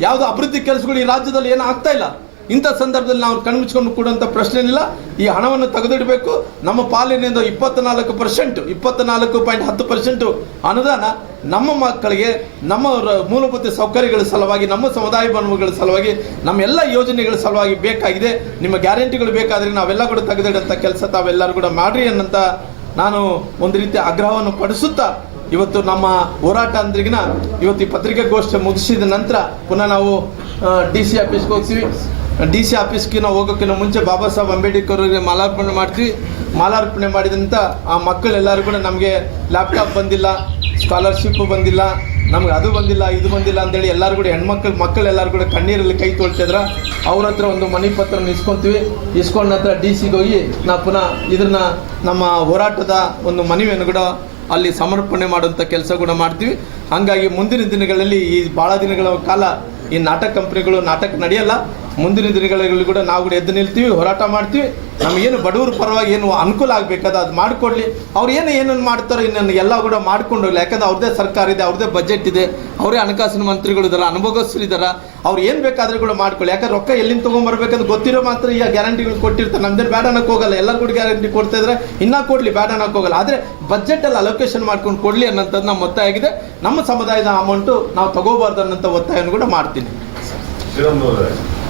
ಯಾವುದು ಅಭಿವೃದ್ಧಿ ಕೆಲಸಗಳು ಈ ರಾಜ್ಯದಲ್ಲಿ ಏನು ಆಗ್ತಾ ಇಲ್ಲ. ಇಂಥ ಸಂದರ್ಭದಲ್ಲಿ ನಾವು ಕಣ್ಮುಚ್ಕೊಂಡು ಕೊಡುವಂಥ ಪ್ರಶ್ನೆ ಏನಿಲ್ಲ ಈ ಹಣವನ್ನು ತೆಗೆದಿಡಬೇಕು. ನಮ್ಮ ಪಾಲಿನಿಂದ ಇಪ್ಪತ್ನಾಲ್ಕು ಪರ್ಸೆಂಟ್, ಇಪ್ಪತ್ನಾಲ್ಕು ಪಾಯಿಂಟ್ ಹತ್ತು ಪರ್ಸೆಂಟ್ ಅನುದಾನ ನಮ್ಮ ಮಕ್ಕಳಿಗೆ, ನಮ್ಮ ಮೂಲಭೂತ ಸೌಕರ್ಯಗಳ ಸಲುವಾಗಿ, ನಮ್ಮ ಸಮುದಾಯ ಭವನಗಳ ಸಲುವಾಗಿ, ನಮ್ಮ ಎಲ್ಲ ಯೋಜನೆಗಳ ಸಲುವಾಗಿ ಬೇಕಾಗಿದೆ. ನಿಮ್ಮ ಗ್ಯಾರಂಟಿಗಳು ಬೇಕಾದರೆ ನಾವೆಲ್ಲ ಕೂಡ ತೆಗೆದಿಡಂಥ ಕೆಲಸ ತಾವೆಲ್ಲರೂ ಕೂಡ ಮಾಡ್ರಿ ಅನ್ನಂತ ನಾನು ಒಂದು ರೀತಿಯ ಆಗ್ರಹವನ್ನು ಪಡಿಸುತ್ತಾ, ಇವತ್ತು ನಮ್ಮ ಹೋರಾಟ ಅಂದ್ರಿಗಿನ, ಇವತ್ತು ಈ ಪತ್ರಿಕಾಗೋಷ್ಠಿ ಮುಗಿಸಿದ ನಂತರ ಪುನಃ ನಾವು ಡಿ ಸಿ ಆಫೀಸ್ಗೆ ಹೋಗ್ತೀವಿ. ಡಿ ಸಿ ಆಫೀಸ್ಗಿನ ಹೋಗೋಕ್ಕಿಂತ ಮುಂಚೆ ಬಾಬಾ ಸಾಹೇಬ್ ಅಂಬೇಡ್ಕರ್ ಅವರಿಗೆ ಮಾಲಾರ್ಪಣೆ ಮಾಡ್ತೀವಿ ಮಾಲಾರ್ಪಣೆ ಮಾಡಿದಂಥ ಆ ಮಕ್ಕಳೆಲ್ಲರೂ ಕೂಡ ನಮಗೆ ಲ್ಯಾಪ್ಟಾಪ್ ಬಂದಿಲ್ಲ ಸ್ಕಾಲರ್ಶಿಪ್ ಬಂದಿಲ್ಲ, ನಮ್ಗೆ ಅದು ಬಂದಿಲ್ಲ, ಇದು ಬಂದಿಲ್ಲ ಅಂತೇಳಿ ಎಲ್ಲರೂ ಕೂಡ ಹೆಣ್ಮಕ್ಳು ಮಕ್ಕಳು ಎಲ್ಲರೂ ಕೂಡ ಕಣ್ಣೀರಲ್ಲಿ ಕೈ ತೊಳ್ತಿದ್ರ ಅವ್ರ ಹತ್ರ ಒಂದು ಮನಿ ಪತ್ರನ ಇಸ್ಕೊತೀವಿ. ಇಸ್ಕೊಂಡ ನಂತರ ಡಿ ಸಿಗೆ ಹೋಗಿ ನಾವು ಪುನಃ ಇದನ್ನ ನಮ್ಮ ಹೋರಾಟದ ಒಂದು ಮನವಿಯನ್ನು ಕೂಡ ಅಲ್ಲಿ ಸಮರ್ಪಣೆ ಮಾಡುವಂಥ ಕೆಲಸ ಕೂಡ ಮಾಡ್ತೀವಿ. ಹಾಗಾಗಿ ಮುಂದಿನ ದಿನಗಳಲ್ಲಿ ಈ ಭಾಳ ದಿನಗಳ ಕಾಲ ಈ ನಾಟಕ ಕಂಪ್ನಿಗಳು ನಾಟಕ ನಡೆಯಲ್ಲ. ಮುಂದಿನ ದಿನಗಳಲ್ಲಿ ಕೂಡ ನಾವು ಕೂಡ ಎದ್ದು ನಿಲ್ತೀವಿ, ಹೋರಾಟ ಮಾಡ್ತೀವಿ. ನಮಗೇನು ಬಡವರ ಪರವಾಗಿ ಏನು ಅನುಕೂಲ ಆಗಬೇಕಾದ ಅದು ಮಾಡಿಕೊಡ್ಲಿ. ಅವ್ರು ಏನು ಏನೇನು ಮಾಡ್ತಾರೋ ಇನ್ನೊಂದು ಎಲ್ಲ ಕೂಡ ಮಾಡ್ಕೊಂಡು ಹೋಗಲಿ. ಯಾಕಂದ್ರೆ ಅವ್ರದ್ದೇ ಸರ್ಕಾರ ಇದೆ ಅವ್ರದೇ ಬಜೆಟ್ ಇದೆ. ಅವರೇ ಹಣಕಾಸಿನ ಮಂತ್ರಿಗಳು ಇದ್ದಾರೆ ಇದ್ದಾರೆ ಅವ್ರು ಏನು ಬೇಕಾದರೂ ಕೂಡ ಮಾಡ್ಕೊಳ್ಳಿ. ಯಾಕಂದ್ರೆ ರೊಕ್ಕ ಎಲ್ಲಿಂದ ತೊಗೊಂಬರ್ಬೇಕಂತ ಗೊತ್ತಿರೋ ಮಾತ್ರ ಈಗ ಗ್ಯಾರಂಟಿಗಳು ಕೊಟ್ಟಿರ್ತಾರೆ. ನಮ್ದೇನು ಬೇಡ ಅನ್ನಕ್ಕೆ ಹೋಗಲ್ಲ. ಎಲ್ಲ ಕೂಡ ಗ್ಯಾರಂಟಿ ಕೊಡ್ತಾ ಇದ್ರೆ. ಇನ್ನೂ ಕೊಡಲಿ ಬೇಡ ಅನ್ನಕ್ಕೆ ಹೋಗಲ್ಲ. ಆದರೆ ಬಜೆಟಲ್ಲಿ ಅಲೋಕೇಶನ್ ಮಾಡ್ಕೊಂಡು ಕೊಡಲಿ ಅನ್ನೋಂಥದ್ದು ನಮ್ಮ ಒತ್ತಾಯಾಗಿದೆ ನಮ್ಮ ಸಮುದಾಯದ ಅಮೌಂಟು ನಾವು ತಗೋಬಾರ್ದು ಅನ್ನೋಂಥ ಒತ್ತಾಯವನ್ನು ಕೂಡ ಮಾಡ್ತೀನಿ.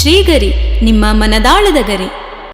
ಶ್ರೀಗರಿ ನಿಮ್ಮ ಮನದಾಳದ ಗರಿ.